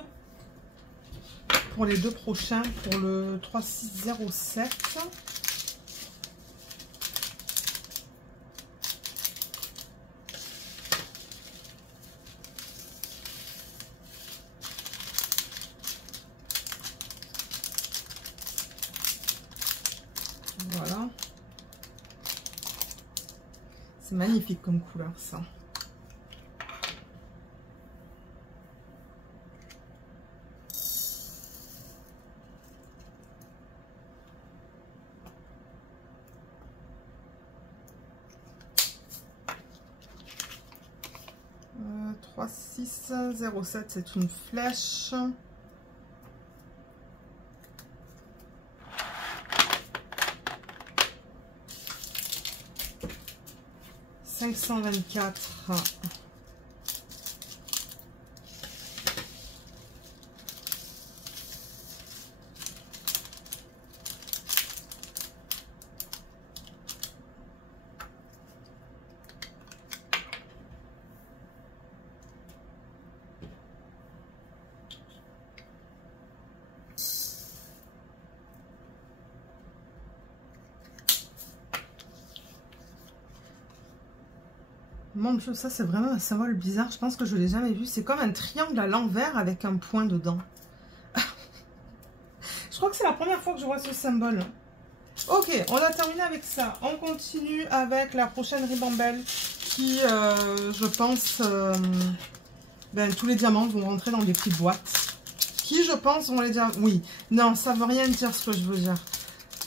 pour les 2 prochains, pour le 3607. Voilà. C'est magnifique comme couleur, ça. Euh, 3607, c'est une flèche. 524. Mon Dieu, ça c'est vraiment un symbole bizarre. Je pense que je ne l'ai jamais vu. C'est comme un triangle à l'envers avec un point dedans. Je crois que c'est la première fois que je vois ce symbole. Ok, on a terminé avec ça. On continue avec la prochaine ribambelle qui, je pense, tous les diamants vont rentrer dans des petites boîtes. Qui, je pense, vont les diamants... Oui, non, ça ne veut rien dire ce que je veux dire.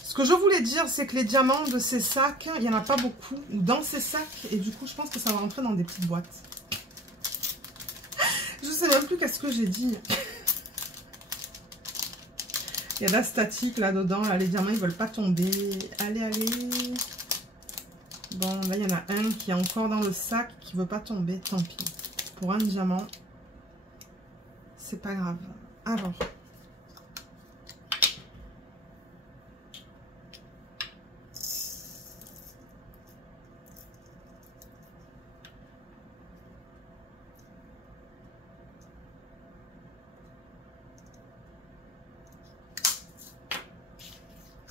Ce que je voulais dire, c'est que les diamants de ces sacs, il n'y en a pas beaucoup dans ces sacs. Et du coup, je pense que ça va rentrer dans des petites boîtes. Je sais même plus qu'est-ce que j'ai dit. Il y a de la statique là-dedans. Là, les diamants, ils veulent pas tomber. Allez, allez. Bon, là, il y en a un qui est encore dans le sac qui veut pas tomber. Tant pis. Pour un diamant, c'est pas grave. Alors...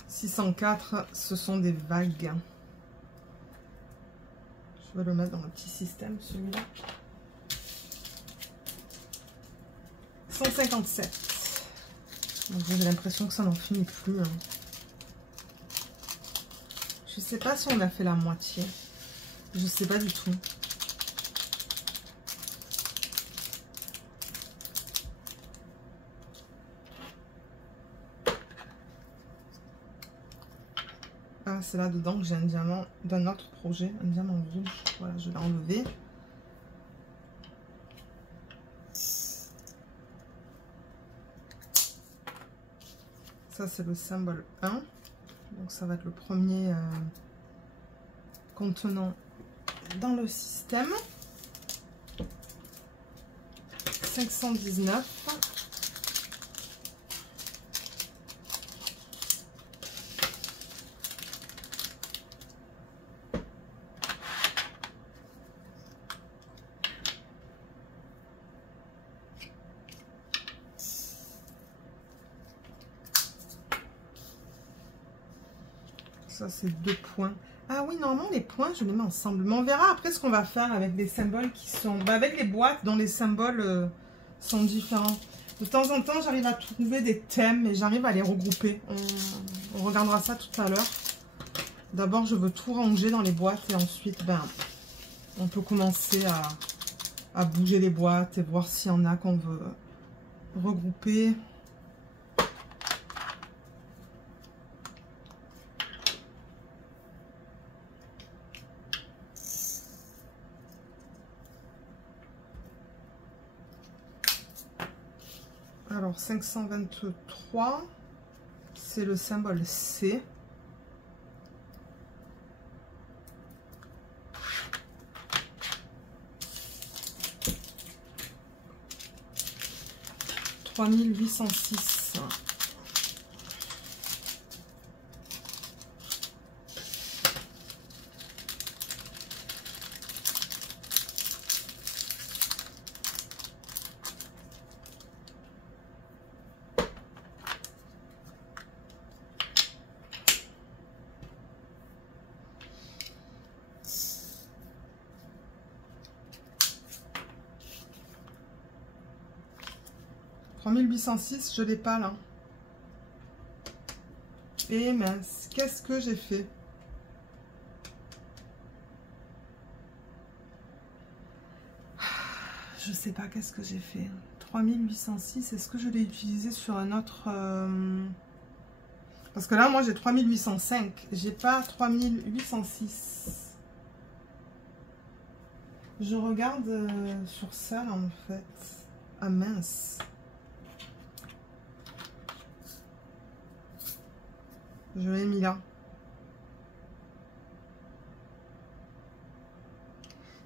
604, ce sont des vagues. Je vais le mettre dans le petit système, celui-là. 157. J'ai l'impression que ça n'en finit plus. Hein. Je sais pas si on a fait la moitié. Je sais pas du tout. Ah, c'est là-dedans que j'ai un diamant d'un autre projet, un diamant rouge. Voilà, je l'ai enlevé. Ça, c'est le symbole 1. Donc, ça va être le premier contenant dans le système. 519. Ça, c'est 2 points. Ah oui, normalement, les points, je les mets ensemble. Mais on verra après ce qu'on va faire avec des symboles qui sont... avec les boîtes dont les symboles sont différents. De temps en temps, j'arrive à trouver des thèmes et j'arrive à les regrouper. On regardera ça tout à l'heure. D'abord, je veux tout ranger dans les boîtes et ensuite, on peut commencer à bouger les boîtes et voir s'il y en a qu'on veut regrouper. Alors, 523, c'est le symbole C. « 3806. » 3806, je l'ai pas là. Et mince, qu'est-ce que j'ai fait? Je sais pas qu'est-ce que j'ai fait. 3806, est-ce que je l'ai utilisé sur un autre... Parce que là, moi, j'ai 3805. J'ai pas 3806. Je regarde sur ça, là, en fait. Ah, mince. Je l'ai mis là.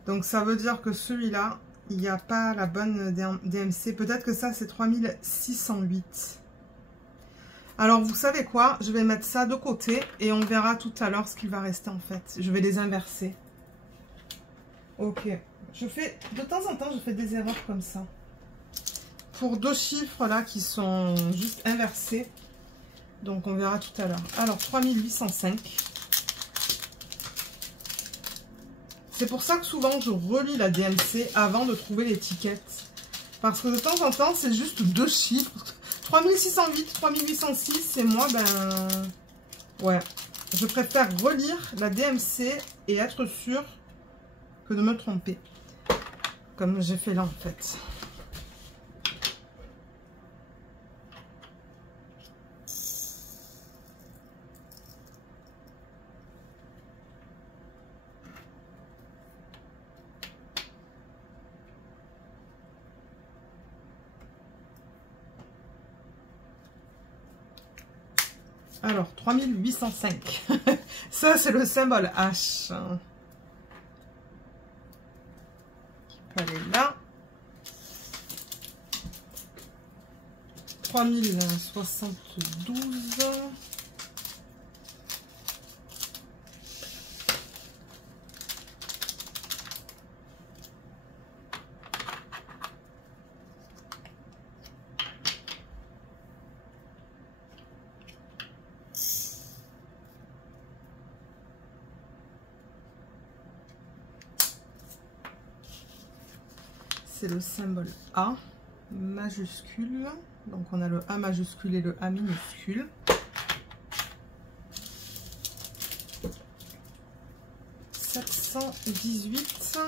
Donc ça veut dire que celui-là, il n'y a pas la bonne DMC. Peut-être que ça, c'est 3608. Alors, vous savez quoi? Je vais mettre ça de côté et on verra tout à l'heure ce qu'il va rester en fait. Je vais les inverser. Ok. De temps en temps, je fais des erreurs comme ça. Pour deux chiffres là qui sont juste inversés. Donc, on verra tout à l'heure. Alors, 3805. C'est pour ça que souvent, je relis la DMC avant de trouver l'étiquette. Parce que de temps en temps, c'est juste deux chiffres. 3608, 3806, et moi, ouais. Je préfère relire la DMC et être sûre que de me tromper. Comme j'ai fait là, en fait. Alors, 3805. Ça, c'est le symbole H. Qui peut aller là. 3072. C'est le symbole A majuscule. Donc on a le A majuscule et le A minuscule. « 718 ».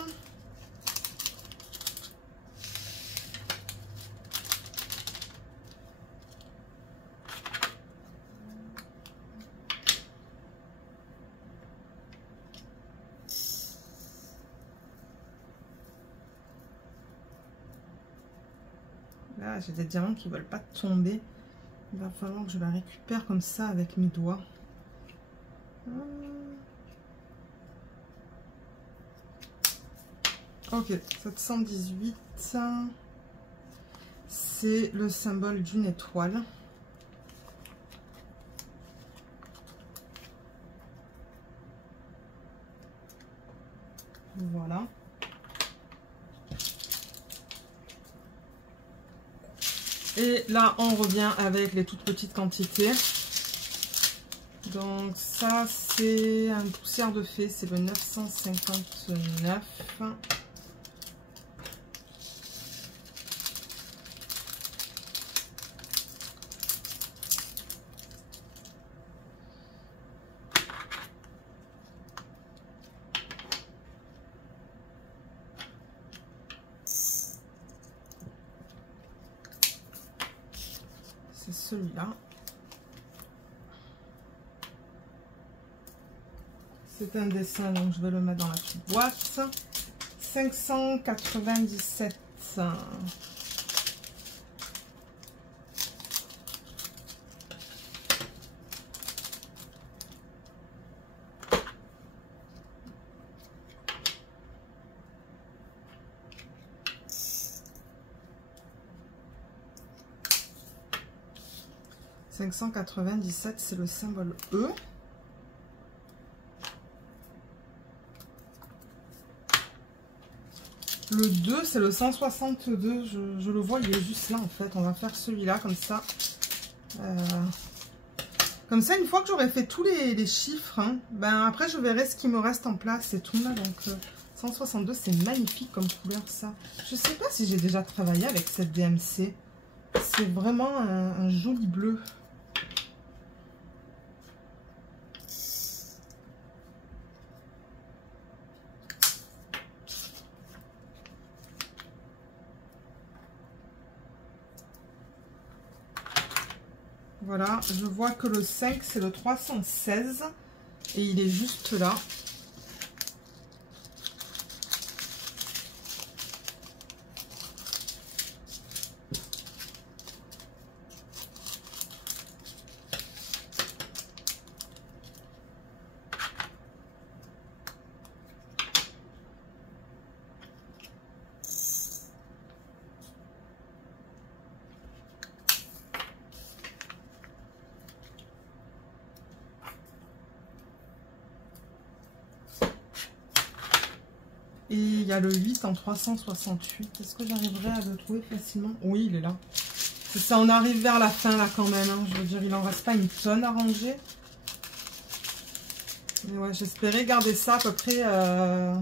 Là, j'ai des diamants qui ne veulent pas tomber. Il va falloir que je la récupère comme ça avec mes doigts. Ok, 718. C'est le symbole d'une étoile. Voilà. Et là, on revient avec les toutes petites quantités. Donc ça, c'est un poussière de fée, c'est le 959. C'est celui-là. C'est un dessin, donc je vais le mettre dans la petite boîte. 597. C'est le symbole E. Le 2, c'est le 162. Je le vois, il est juste là en fait. On va faire celui-là comme ça. Comme ça, une fois que j'aurai fait tous les chiffres, hein, après je verrai ce qui me reste en place et tout là. Donc 162, c'est magnifique comme couleur ça. Je sais pas si j'ai déjà travaillé avec cette DMC. C'est vraiment un joli bleu. Voilà, je vois que le 5, c'est le 316. Et il est juste là. Et il y a le 8 en 368. Est-ce que j'arriverai à le trouver facilement? Oui, il est là. C'est ça, on arrive vers la fin là quand même. Hein. Je veux dire, il en reste pas une tonne à ranger. Mais ouais, j'espérais garder ça à peu près 1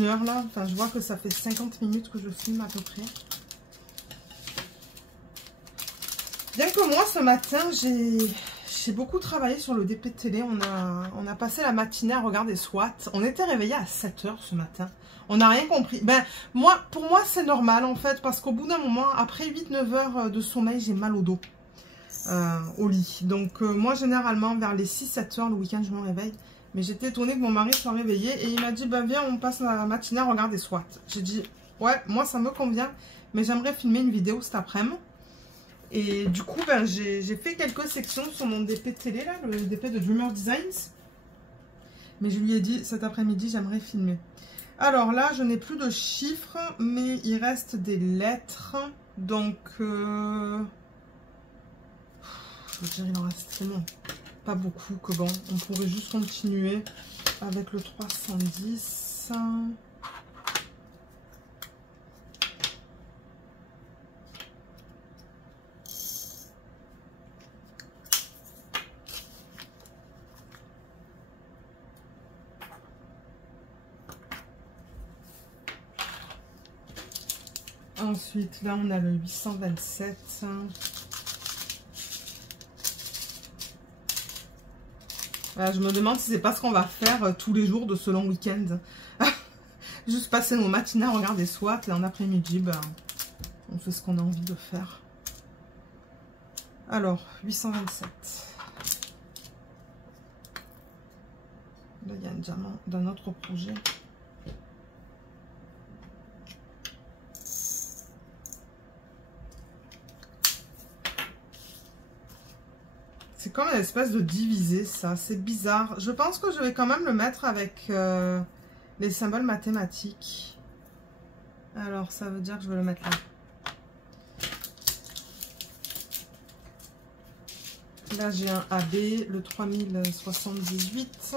heure là. Enfin, je vois que ça fait 50 minutes que je filme à peu près. Bien que moi, ce matin, j'ai beaucoup travaillé sur le DP de télé. On a passé la matinée à regarder SWAT. On était réveillés à 7 h ce matin. On n'a rien compris. Ben, pour moi, c'est normal en fait. Parce qu'au bout d'un moment, après 8-9 heures de sommeil, j'ai mal au dos. Au lit. Donc, moi, généralement, vers les 6-7 heures, le week-end, je me réveille. Mais j'étais étonnée que mon mari soit réveillé. Et il m'a dit, ben viens, on passe la matinée à regarder SWAT. J'ai dit, ouais, moi, ça me convient. Mais j'aimerais filmer une vidéo cet après-midi. Et du coup, ben, j'ai fait quelques sections sur mon DP télé, là, le DP de Dreamer Designs. Mais je lui ai dit, cet après-midi, j'aimerais filmer. Alors là, je n'ai plus de chiffres, mais il reste des lettres. Donc, je veux dire, il en reste tellement pas beaucoup que bon, on pourrait juste continuer avec le 310. Ensuite, là, on a le 827. Je me demande si c'est pas ce qu'on va faire tous les jours de ce long week-end. Juste passer nos matinées à regarder SWAT et en après-midi, ben, on fait ce qu'on a envie de faire. Alors, 827. Là, il y a un diamant d'un autre projet. C'est comme une espèce de divisé, ça. C'est bizarre. Je pense que je vais quand même le mettre avec les symboles mathématiques. Alors, ça veut dire que je vais le mettre là. Là, j'ai un AB, le 3078.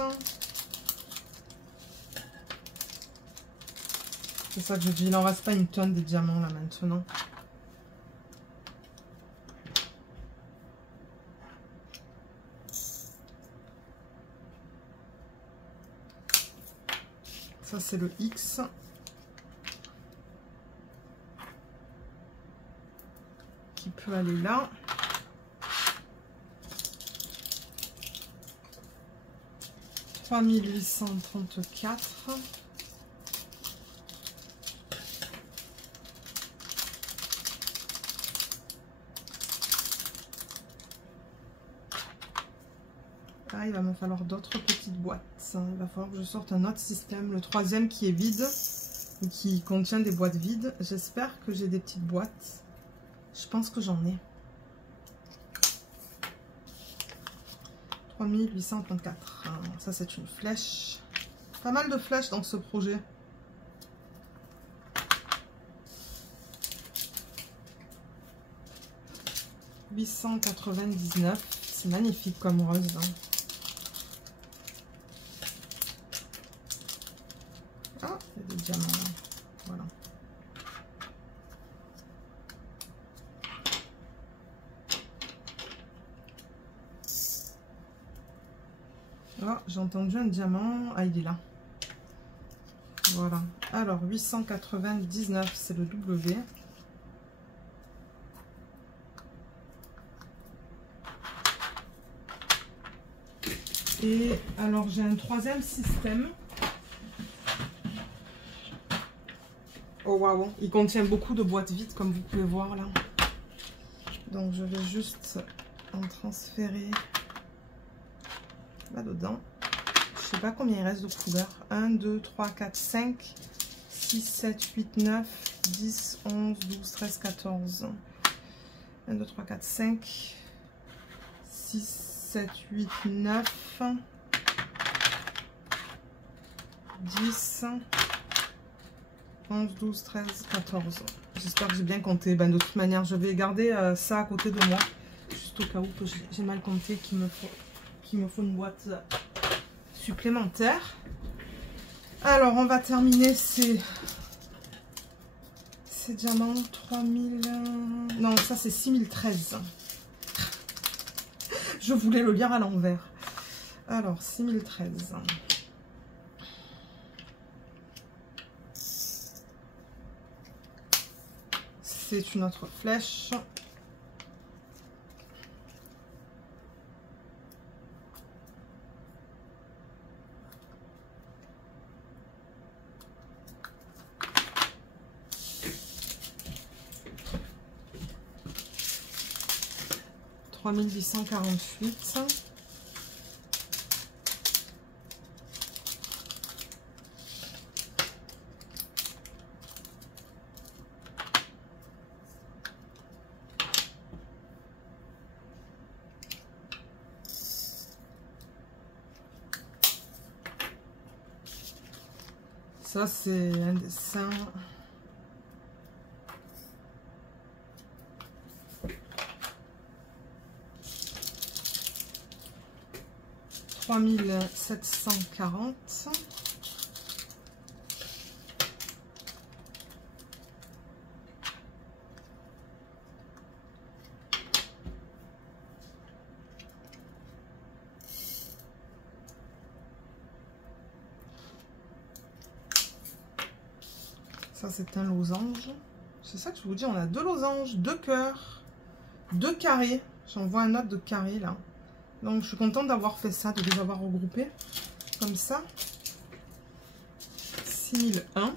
C'est ça que je dis. Il n'en reste pas une tonne de diamants là maintenant. Ça, c'est le X. Qui peut aller là. « 3834 ». Ah, il va me falloir d'autres petites boîtes. Il va falloir que je sorte un autre système. Le troisième qui est vide, qui contient des boîtes vides. J'espère que j'ai des petites boîtes. Je pense que j'en ai. 3834. Ça, c'est une flèche. Pas mal de flèches dans ce projet. « 899 ». C'est magnifique comme rose. Hein. Ah, il y a des diamants là. Voilà. Oh, j'ai entendu un diamant. Ah, il est là. Voilà. Alors, 899, c'est le W. Et alors, j'ai un troisième système. Oh, waouh. Il contient beaucoup de boîtes vides, comme vous pouvez voir là. Donc, je vais juste en transférer là-dedans. Je sais pas combien il reste de couleurs. 1, 2, 3, 4, 5, 6, 7, 8, 9, 10, 11, 12, 13, 14. 1, 2, 3, 4, 5, 6, 7, 8, 9, 10, 11, 12, 13, 14. J'espère que j'ai bien compté. Ben, de toute manière, je vais garder ça à côté de moi. Juste au cas où que j'ai mal compté, qu'il me faut une boîte supplémentaire. Alors, on va terminer ces diamants. 3000... Non, ça, c'est 6013. Je voulais le lire à l'envers. Alors, 6013. C'est une autre flèche. « 3848. » Ça, c'est un dessin. « 3740. » Ça, c'est un losange. C'est ça que je vous dis, on a 2 losanges, 2 cœurs, 2 carrés. J'en vois un autre de carré, là. Donc, je suis contente d'avoir fait ça, de les avoir regroupés. Comme ça. 6001.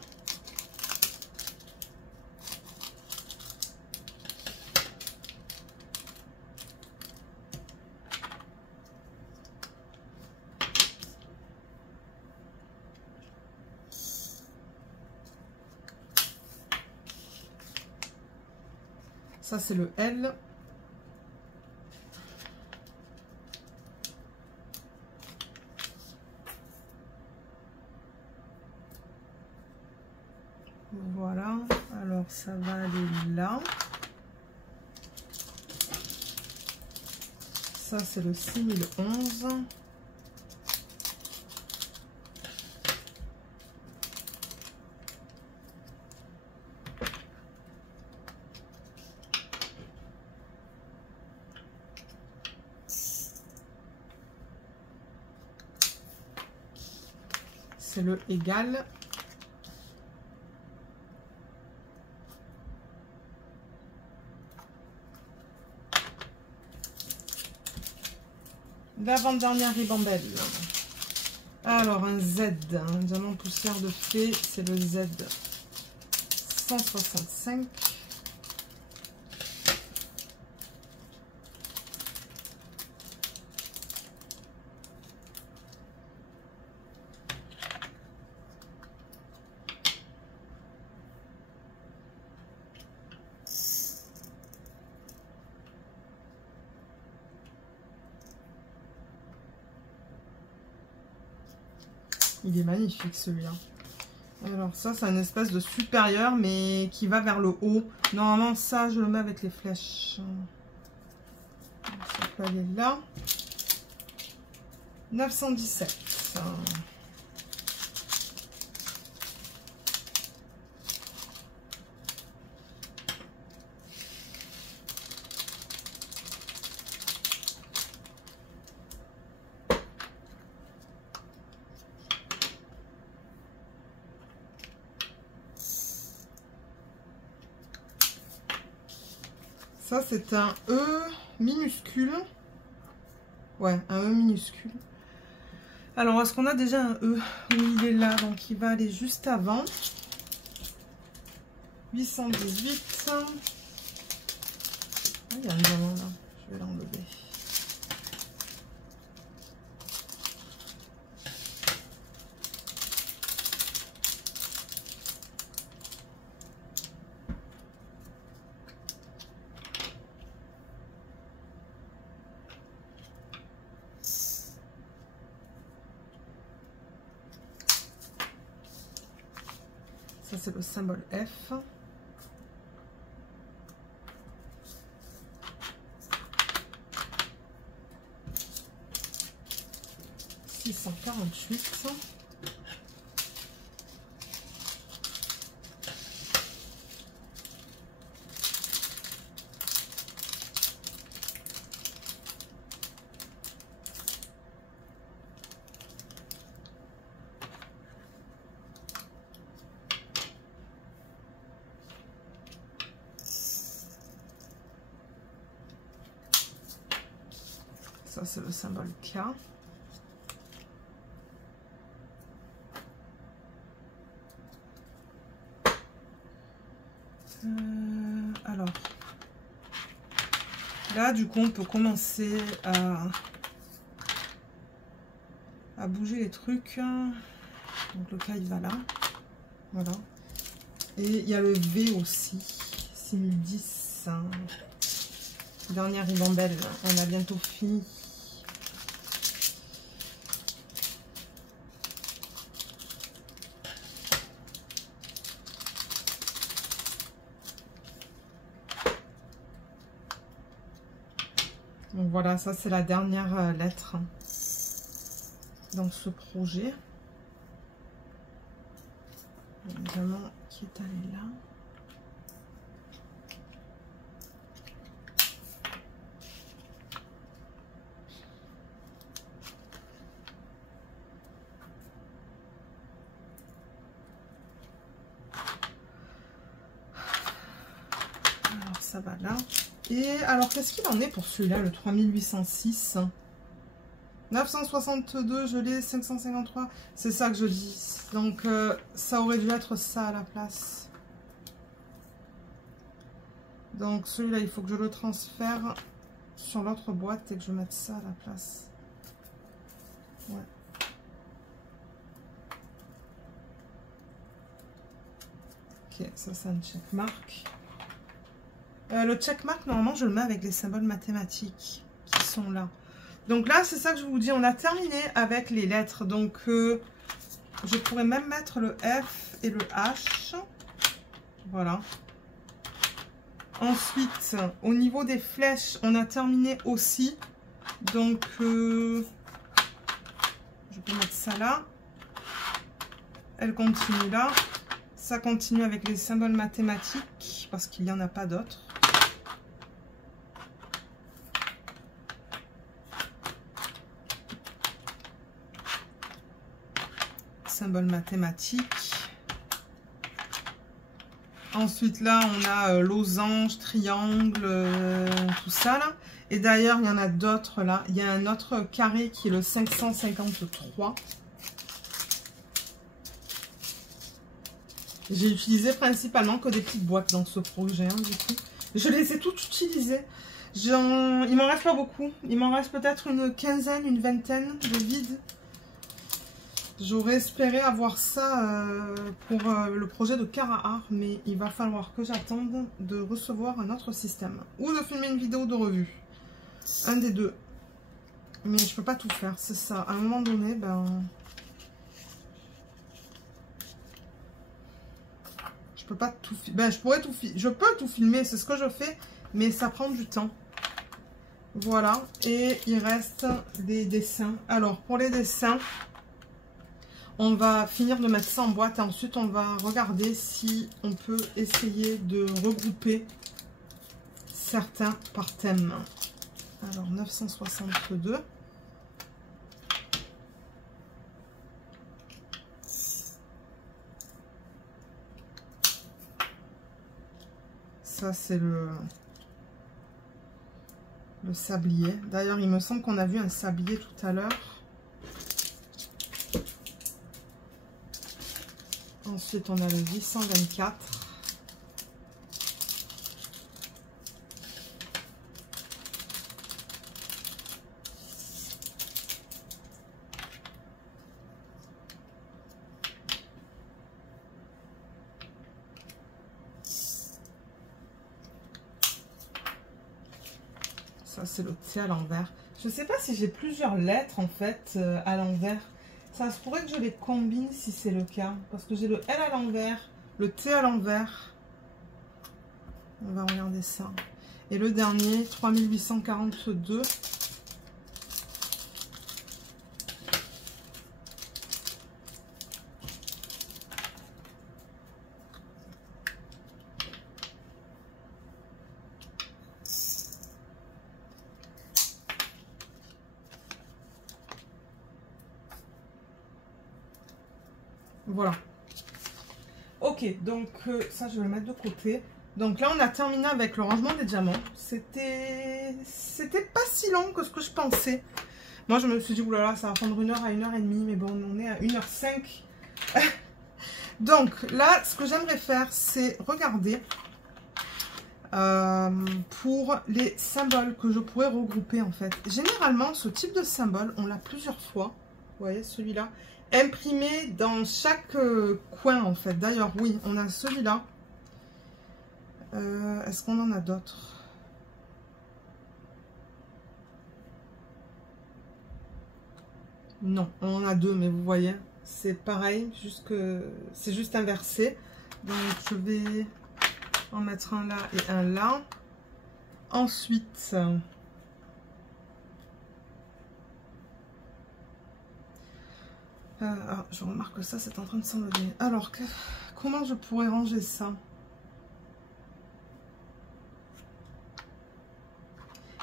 Ça, c'est le L. Voilà. Alors, ça va aller là. Ça, c'est le 6011. C'est le égal. L'avant-dernière ribambelle. Alors, un Z, un diamant poussière de fée, c'est le Z 165. Il est magnifique celui-là. Alors ça, c'est une espèce de supérieur, mais qui va vers le haut. Normalement, ça, je le mets avec les flèches. Ça peut aller là. 917. Ça, c'est un E minuscule. Ouais, un E minuscule. Alors, est-ce qu'on a déjà un E? Oui, il est là, donc il va aller juste avant. 818. Ah, il y a un diamant là. Je vais l'enlever. Ça, c'est le symbole F. « 648. » ça c'est le symbole K. Alors, là du coup on peut commencer à bouger les trucs. Donc le K il va là, voilà. Et il y a le V aussi, 6010. Dernière ribambelle, on a bientôt fini. Donc voilà, ça c'est la dernière lettre dans ce projet. Évidemment, qui est allé là. Alors ça va là. Et alors qu'est-ce qu'il en est pour celui-là, le 3806? 962, je l'ai, 553, c'est ça que je dis. Donc ça aurait dû être ça à la place. Donc celui-là, il faut que je le transfère sur l'autre boîte et que je mette ça à la place. Ouais. Ok, ça c'est un checkmark. Le checkmark, normalement, je le mets avec les symboles mathématiques qui sont là. Donc là, c'est ça que je vous dis, on a terminé avec les lettres. Donc, je pourrais même mettre le F et le H. Voilà. Ensuite, au niveau des flèches, on a terminé aussi. Donc, je peux mettre ça là. Elle continue là. Ça continue avec les symboles mathématiques, parce qu'il n'y en a pas d'autres. Symbole mathématique. Ensuite là on a losange, triangle, tout ça là. Et d'ailleurs il y en a d'autres là. Il y a un autre carré qui est le 553. J'ai utilisé principalement que des petites boîtes dans ce projet, hein, du coup. Je les ai toutes utilisées. Il m'en reste pas beaucoup. Il m'en reste peut-être une quinzaine, une vingtaine de vides. J'aurais espéré avoir ça pour le projet de Carahar, mais il va falloir que j'attende de recevoir un autre système. Ou de filmer une vidéo de revue. Un des deux. Mais je peux pas tout faire, c'est ça. À un moment donné, ben... je peux pas tout filmer. Ben, je peux tout filmer, c'est ce que je fais, mais ça prend du temps. Voilà. Et il reste des dessins. Alors, pour les dessins... on va finir de mettre ça en boîte et ensuite on va regarder si on peut essayer de regrouper certains par thème. Alors 962. Ça c'est le sablier. D'ailleurs il me semble qu'on a vu un sablier tout à l'heure. Ensuite, on a le 824. Ça, c'est le T à l'envers. Je ne sais pas si j'ai plusieurs lettres, en fait, à l'envers. Ça se pourrait que je les combine si c'est le cas. Parce que j'ai le L à l'envers, le T à l'envers. On va regarder ça. Et le dernier, 3842. Voilà. Ok, donc ça je vais le mettre de côté. Donc là, on a terminé avec le rangement des diamants. C'était pas si long que ce que je pensais. Moi, je me suis dit, oulala, ça va prendre 1 heure à 1h30, mais bon, on est à 1h05. Donc là, ce que j'aimerais faire, c'est regarder pour les symboles que je pourrais regrouper en fait. Généralement, ce type de symbole, on l'a plusieurs fois. Vous voyez, celui-là, imprimé dans chaque coin en fait. D'ailleurs, oui, on a celui-là. Est-ce qu'on en a d'autres? Non, on en a 2, mais vous voyez, c'est pareil, c'est juste inversé. Donc, je vais en mettre un là et un là. Ensuite, je remarque que ça, c'est en train de s'enlever. Alors, comment je pourrais ranger ça?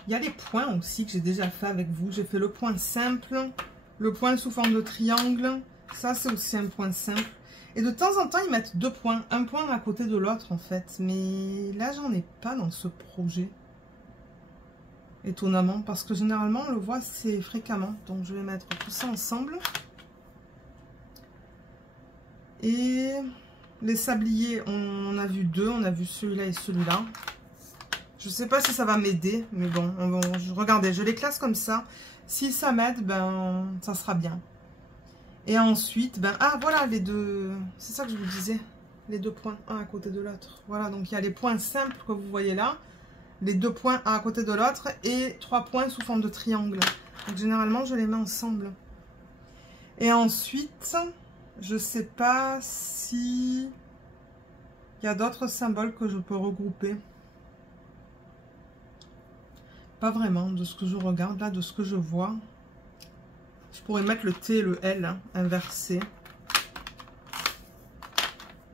Il y a les points aussi que j'ai déjà fait avec vous. J'ai fait le point simple, le point sous forme de triangle. Ça, c'est aussi un point simple. Et de temps en temps, ils mettent 2 points. Un point à côté de l'autre, en fait. Mais là, j'en ai pas dans ce projet. Étonnamment. Parce que généralement, on le voit assez fréquemment. Donc, je vais mettre tout ça ensemble. Et les sabliers, on a vu 2. On a vu celui-là et celui-là. Je sais pas si ça va m'aider. Mais bon, regardez, je les classe comme ça. Si ça m'aide, ben, ça sera bien. Et ensuite, ben, ah voilà les 2, c'est ça que je vous disais, les 2 points, un à côté de l'autre. Voilà, donc il y a les points simples que vous voyez là, les 2 points un à côté de l'autre et 3 points sous forme de triangle. Donc généralement, je les mets ensemble. Et ensuite, je sais pas si il y a d'autres symboles que je peux regrouper. Pas vraiment, de ce que je regarde là, de ce que je vois. Je pourrais mettre le T et le L hein, inversés.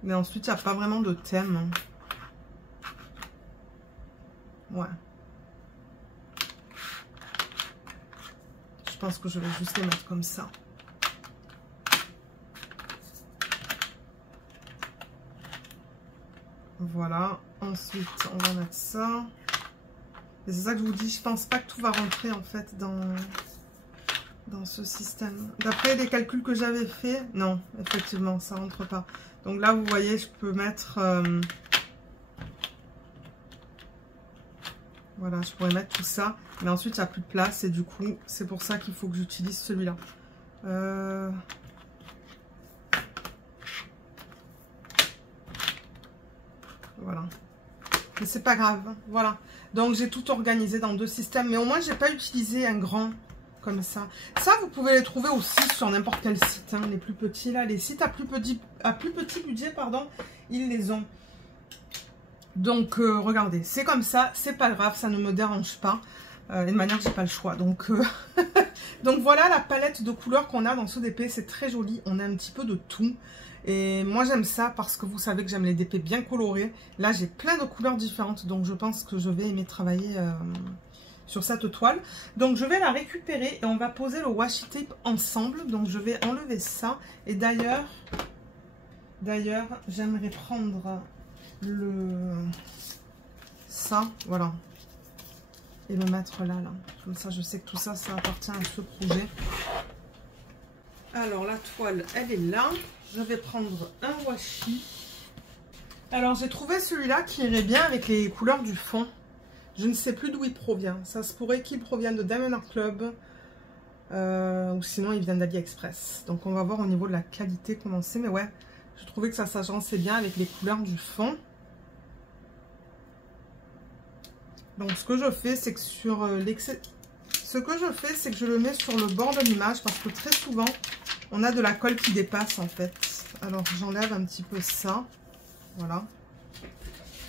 Mais ensuite, il n'y a pas vraiment de thème. Ouais. Je pense que je vais juste les mettre comme ça. Voilà. Ensuite, on va mettre ça. Et c'est ça que je vous dis, je pense pas que tout va rentrer en fait dans ce système. D'après les calculs que j'avais fait, non, effectivement, ça rentre pas. Donc là, vous voyez, je peux mettre... voilà, je pourrais mettre tout ça. Mais ensuite, il n'y a plus de place. Et du coup, c'est pour ça qu'il faut que j'utilise celui-là. Voilà. Mais c'est pas grave. Voilà. Donc, j'ai tout organisé dans 2 systèmes. Mais au moins, j'ai pas utilisé un grand... comme ça. Ça, vous pouvez les trouver aussi sur n'importe quel site. Hein, les plus petits, là. Les sites à plus petit budget, pardon, ils les ont. Donc, regardez. C'est comme ça. C'est pas grave. Ça ne me dérange pas. Et de manière, j'ai pas le choix. Donc, donc, voilà la palette de couleurs qu'on a dans ce DP. C'est très joli. On a un petit peu de tout. Et moi, j'aime ça parce que vous savez que j'aime les DP bien colorés. Là, j'ai plein de couleurs différentes. Donc, je pense que je vais aimer travailler... sur cette toile. Donc je vais la récupérer et on va poser le washi tape ensemble. Donc je vais enlever ça. Et d'ailleurs j'aimerais prendre ça, voilà, et le mettre là. Comme ça je sais que tout ça, ça appartient à ce projet. Alors la toile, elle est là. Je vais prendre un washi. Alors j'ai trouvé celui-là qui irait bien avec les couleurs du fond. Je ne sais plus d'où il provient. Ça se pourrait qu'il provienne de Diamond Art Club. Ou sinon, il vient d'AliExpress. Donc, on va voir au niveau de la qualité comment c'est. Mais ouais, je trouvais que ça s'agençait bien avec les couleurs du fond. Donc, ce que je fais, c'est que sur l'excès... Ce que je fais, c'est que je le mets sur le bord de l'image. Parce que très souvent, on a de la colle qui dépasse, en fait. Alors, j'enlève un petit peu ça. Voilà.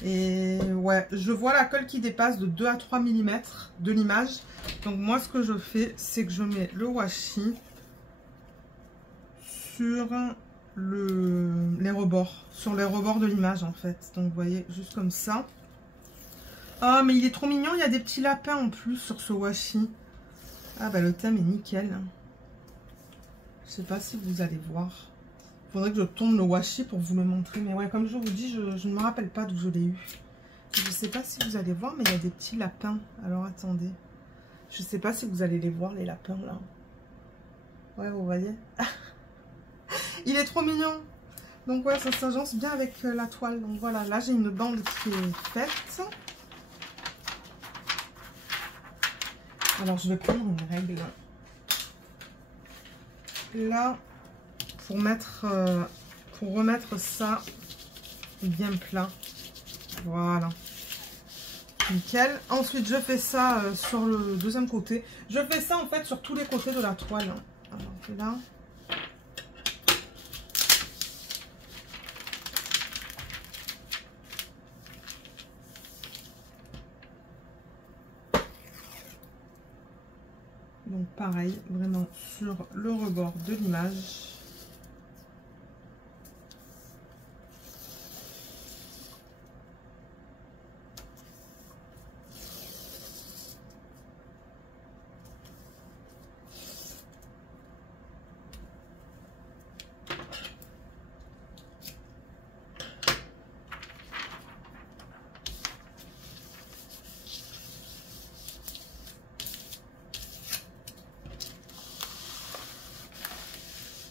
Et ouais, je vois la colle qui dépasse de 2 à 3 mm de l'image. Donc moi, ce que je fais, c'est que je mets le washi sur les rebords. Sur les rebords de l'image, en fait. Donc vous voyez, juste comme ça. Ah, mais il est trop mignon. Il y a des petits lapins en plus sur ce washi. Ah bah le thème est nickel. Je sais pas si vous allez voir. Il faudrait que je tourne le washi pour vous le montrer. Mais ouais, comme je vous dis, je ne me rappelle pas d'où je l'ai eu. Je ne sais pas si vous allez voir, mais il y a des petits lapins. Alors attendez. Je ne sais pas si vous allez les voir, les lapins là. Ouais, vous voyez. Il est trop mignon. Donc ouais, ça s'agence bien avec la toile. Donc voilà, là j'ai une bande qui est faite. Alors je vais prendre une règle. Là, pour remettre ça bien plat. Voilà. Nickel. Ensuite, je fais ça sur le deuxième côté. Je fais ça en fait sur tous les côtés de la toile. Alors là. Donc pareil, vraiment sur le rebord de l'image.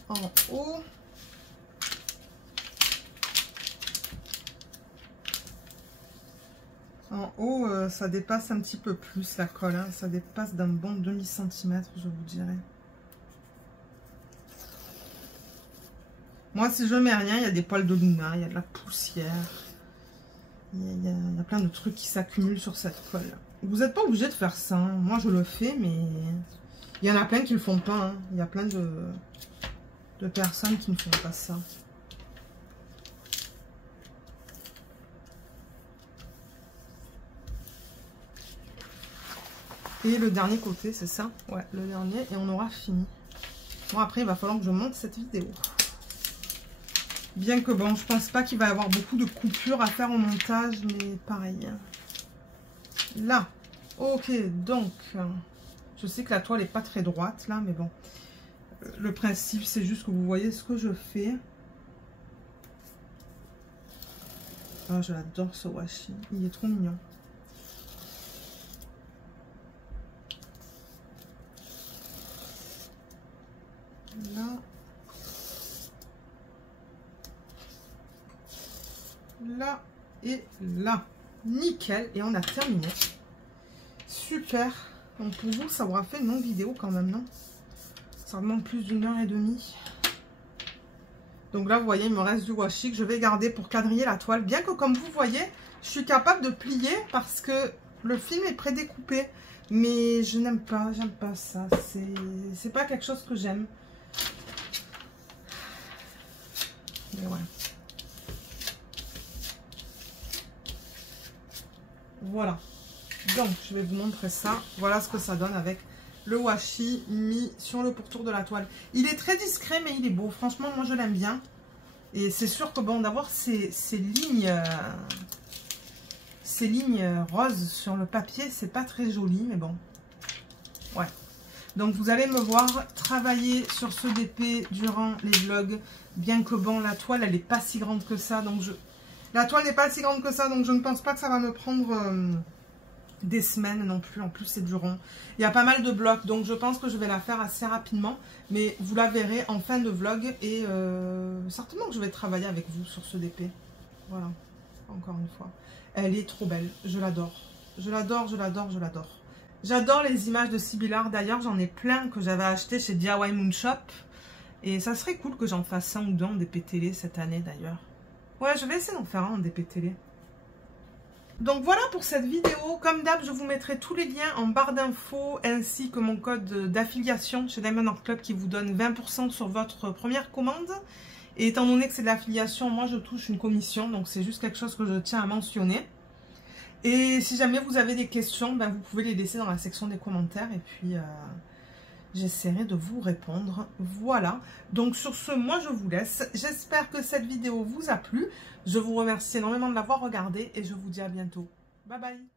En haut. En haut, ça dépasse un petit peu plus la colle. Hein. Ça dépasse d'un bon demi-centimètre, je vous dirais. Moi, si je mets rien, il y a des poils de Luna, il y a de la poussière. Il y a plein de trucs qui s'accumulent sur cette colle. Vous n'êtes pas obligé de faire ça. Hein. Moi, je le fais, mais il y en a plein qui ne le font pas. Hein. Il y a plein de personnes qui ne font pas ça. Et le dernier côté, c'est ça? Ouais, le dernier, et on aura fini. Bon, après, il va falloir que je monte cette vidéo. Bien que bon, je pense pas qu'il va y avoir beaucoup de coupures à faire au montage, mais pareil. Là, ok, donc, je sais que la toile est pas très droite, là, mais bon. Le principe, c'est juste que vous voyez ce que je fais. Ah, je l'adore ce washi. Il est trop mignon. Là. Là et là. Nickel. Et on a terminé. Super. Donc pour vous, ça aura fait une longue vidéo quand même, non? Ça remonte plus d'1h30. Donc là, vous voyez, il me reste du washi que je vais garder pour quadriller la toile. Bien que, comme vous voyez, je suis capable de plier parce que le film est prédécoupé. Mais je n'aime pas ça. C'est pas quelque chose que j'aime. Mais ouais. Voilà. Donc, je vais vous montrer ça. Voilà ce que ça donne avec le washi mis sur le pourtour de la toile. Il est très discret, mais il est beau. Franchement, moi, je l'aime bien. Et c'est sûr que, bon, d'avoir ces lignes roses sur le papier, c'est pas très joli, mais bon. Ouais. Donc, vous allez me voir travailler sur ce DP durant les vlogs. Bien que, bon, la toile, elle n'est pas si grande que ça. Donc, la toile n'est pas si grande que ça, donc je ne pense pas que ça va me prendre des semaines non plus. En plus, c'est du rond. Il y a pas mal de blocs, donc je pense que je vais la faire assez rapidement. Mais vous la verrez en fin de vlog. Et certainement que je vais travailler avec vous sur ce DP. Voilà, encore une fois. Elle est trop belle, je l'adore. Je l'adore, je l'adore, je l'adore. J'adore les images de Sybillard. D'ailleurs, j'en ai plein que j'avais acheté chez DIY Moon Shop. Et ça serait cool que j'en fasse un ou deux en DP télé cette année d'ailleurs. Ouais, je vais essayer d'en faire un en DP télé. Donc voilà pour cette vidéo. Comme d'hab, je vous mettrai tous les liens en barre d'infos ainsi que mon code d'affiliation chez Diamond Art Club qui vous donne 20% sur votre première commande. Et étant donné que c'est de l'affiliation, moi je touche une commission. Donc c'est juste quelque chose que je tiens à mentionner. Et si jamais vous avez des questions, ben, vous pouvez les laisser dans la section des commentaires. Et puis j'essaierai de vous répondre. Voilà. Donc sur ce, moi je vous laisse. J'espère que cette vidéo vous a plu. Je vous remercie énormément de l'avoir regardée et je vous dis à bientôt. Bye bye.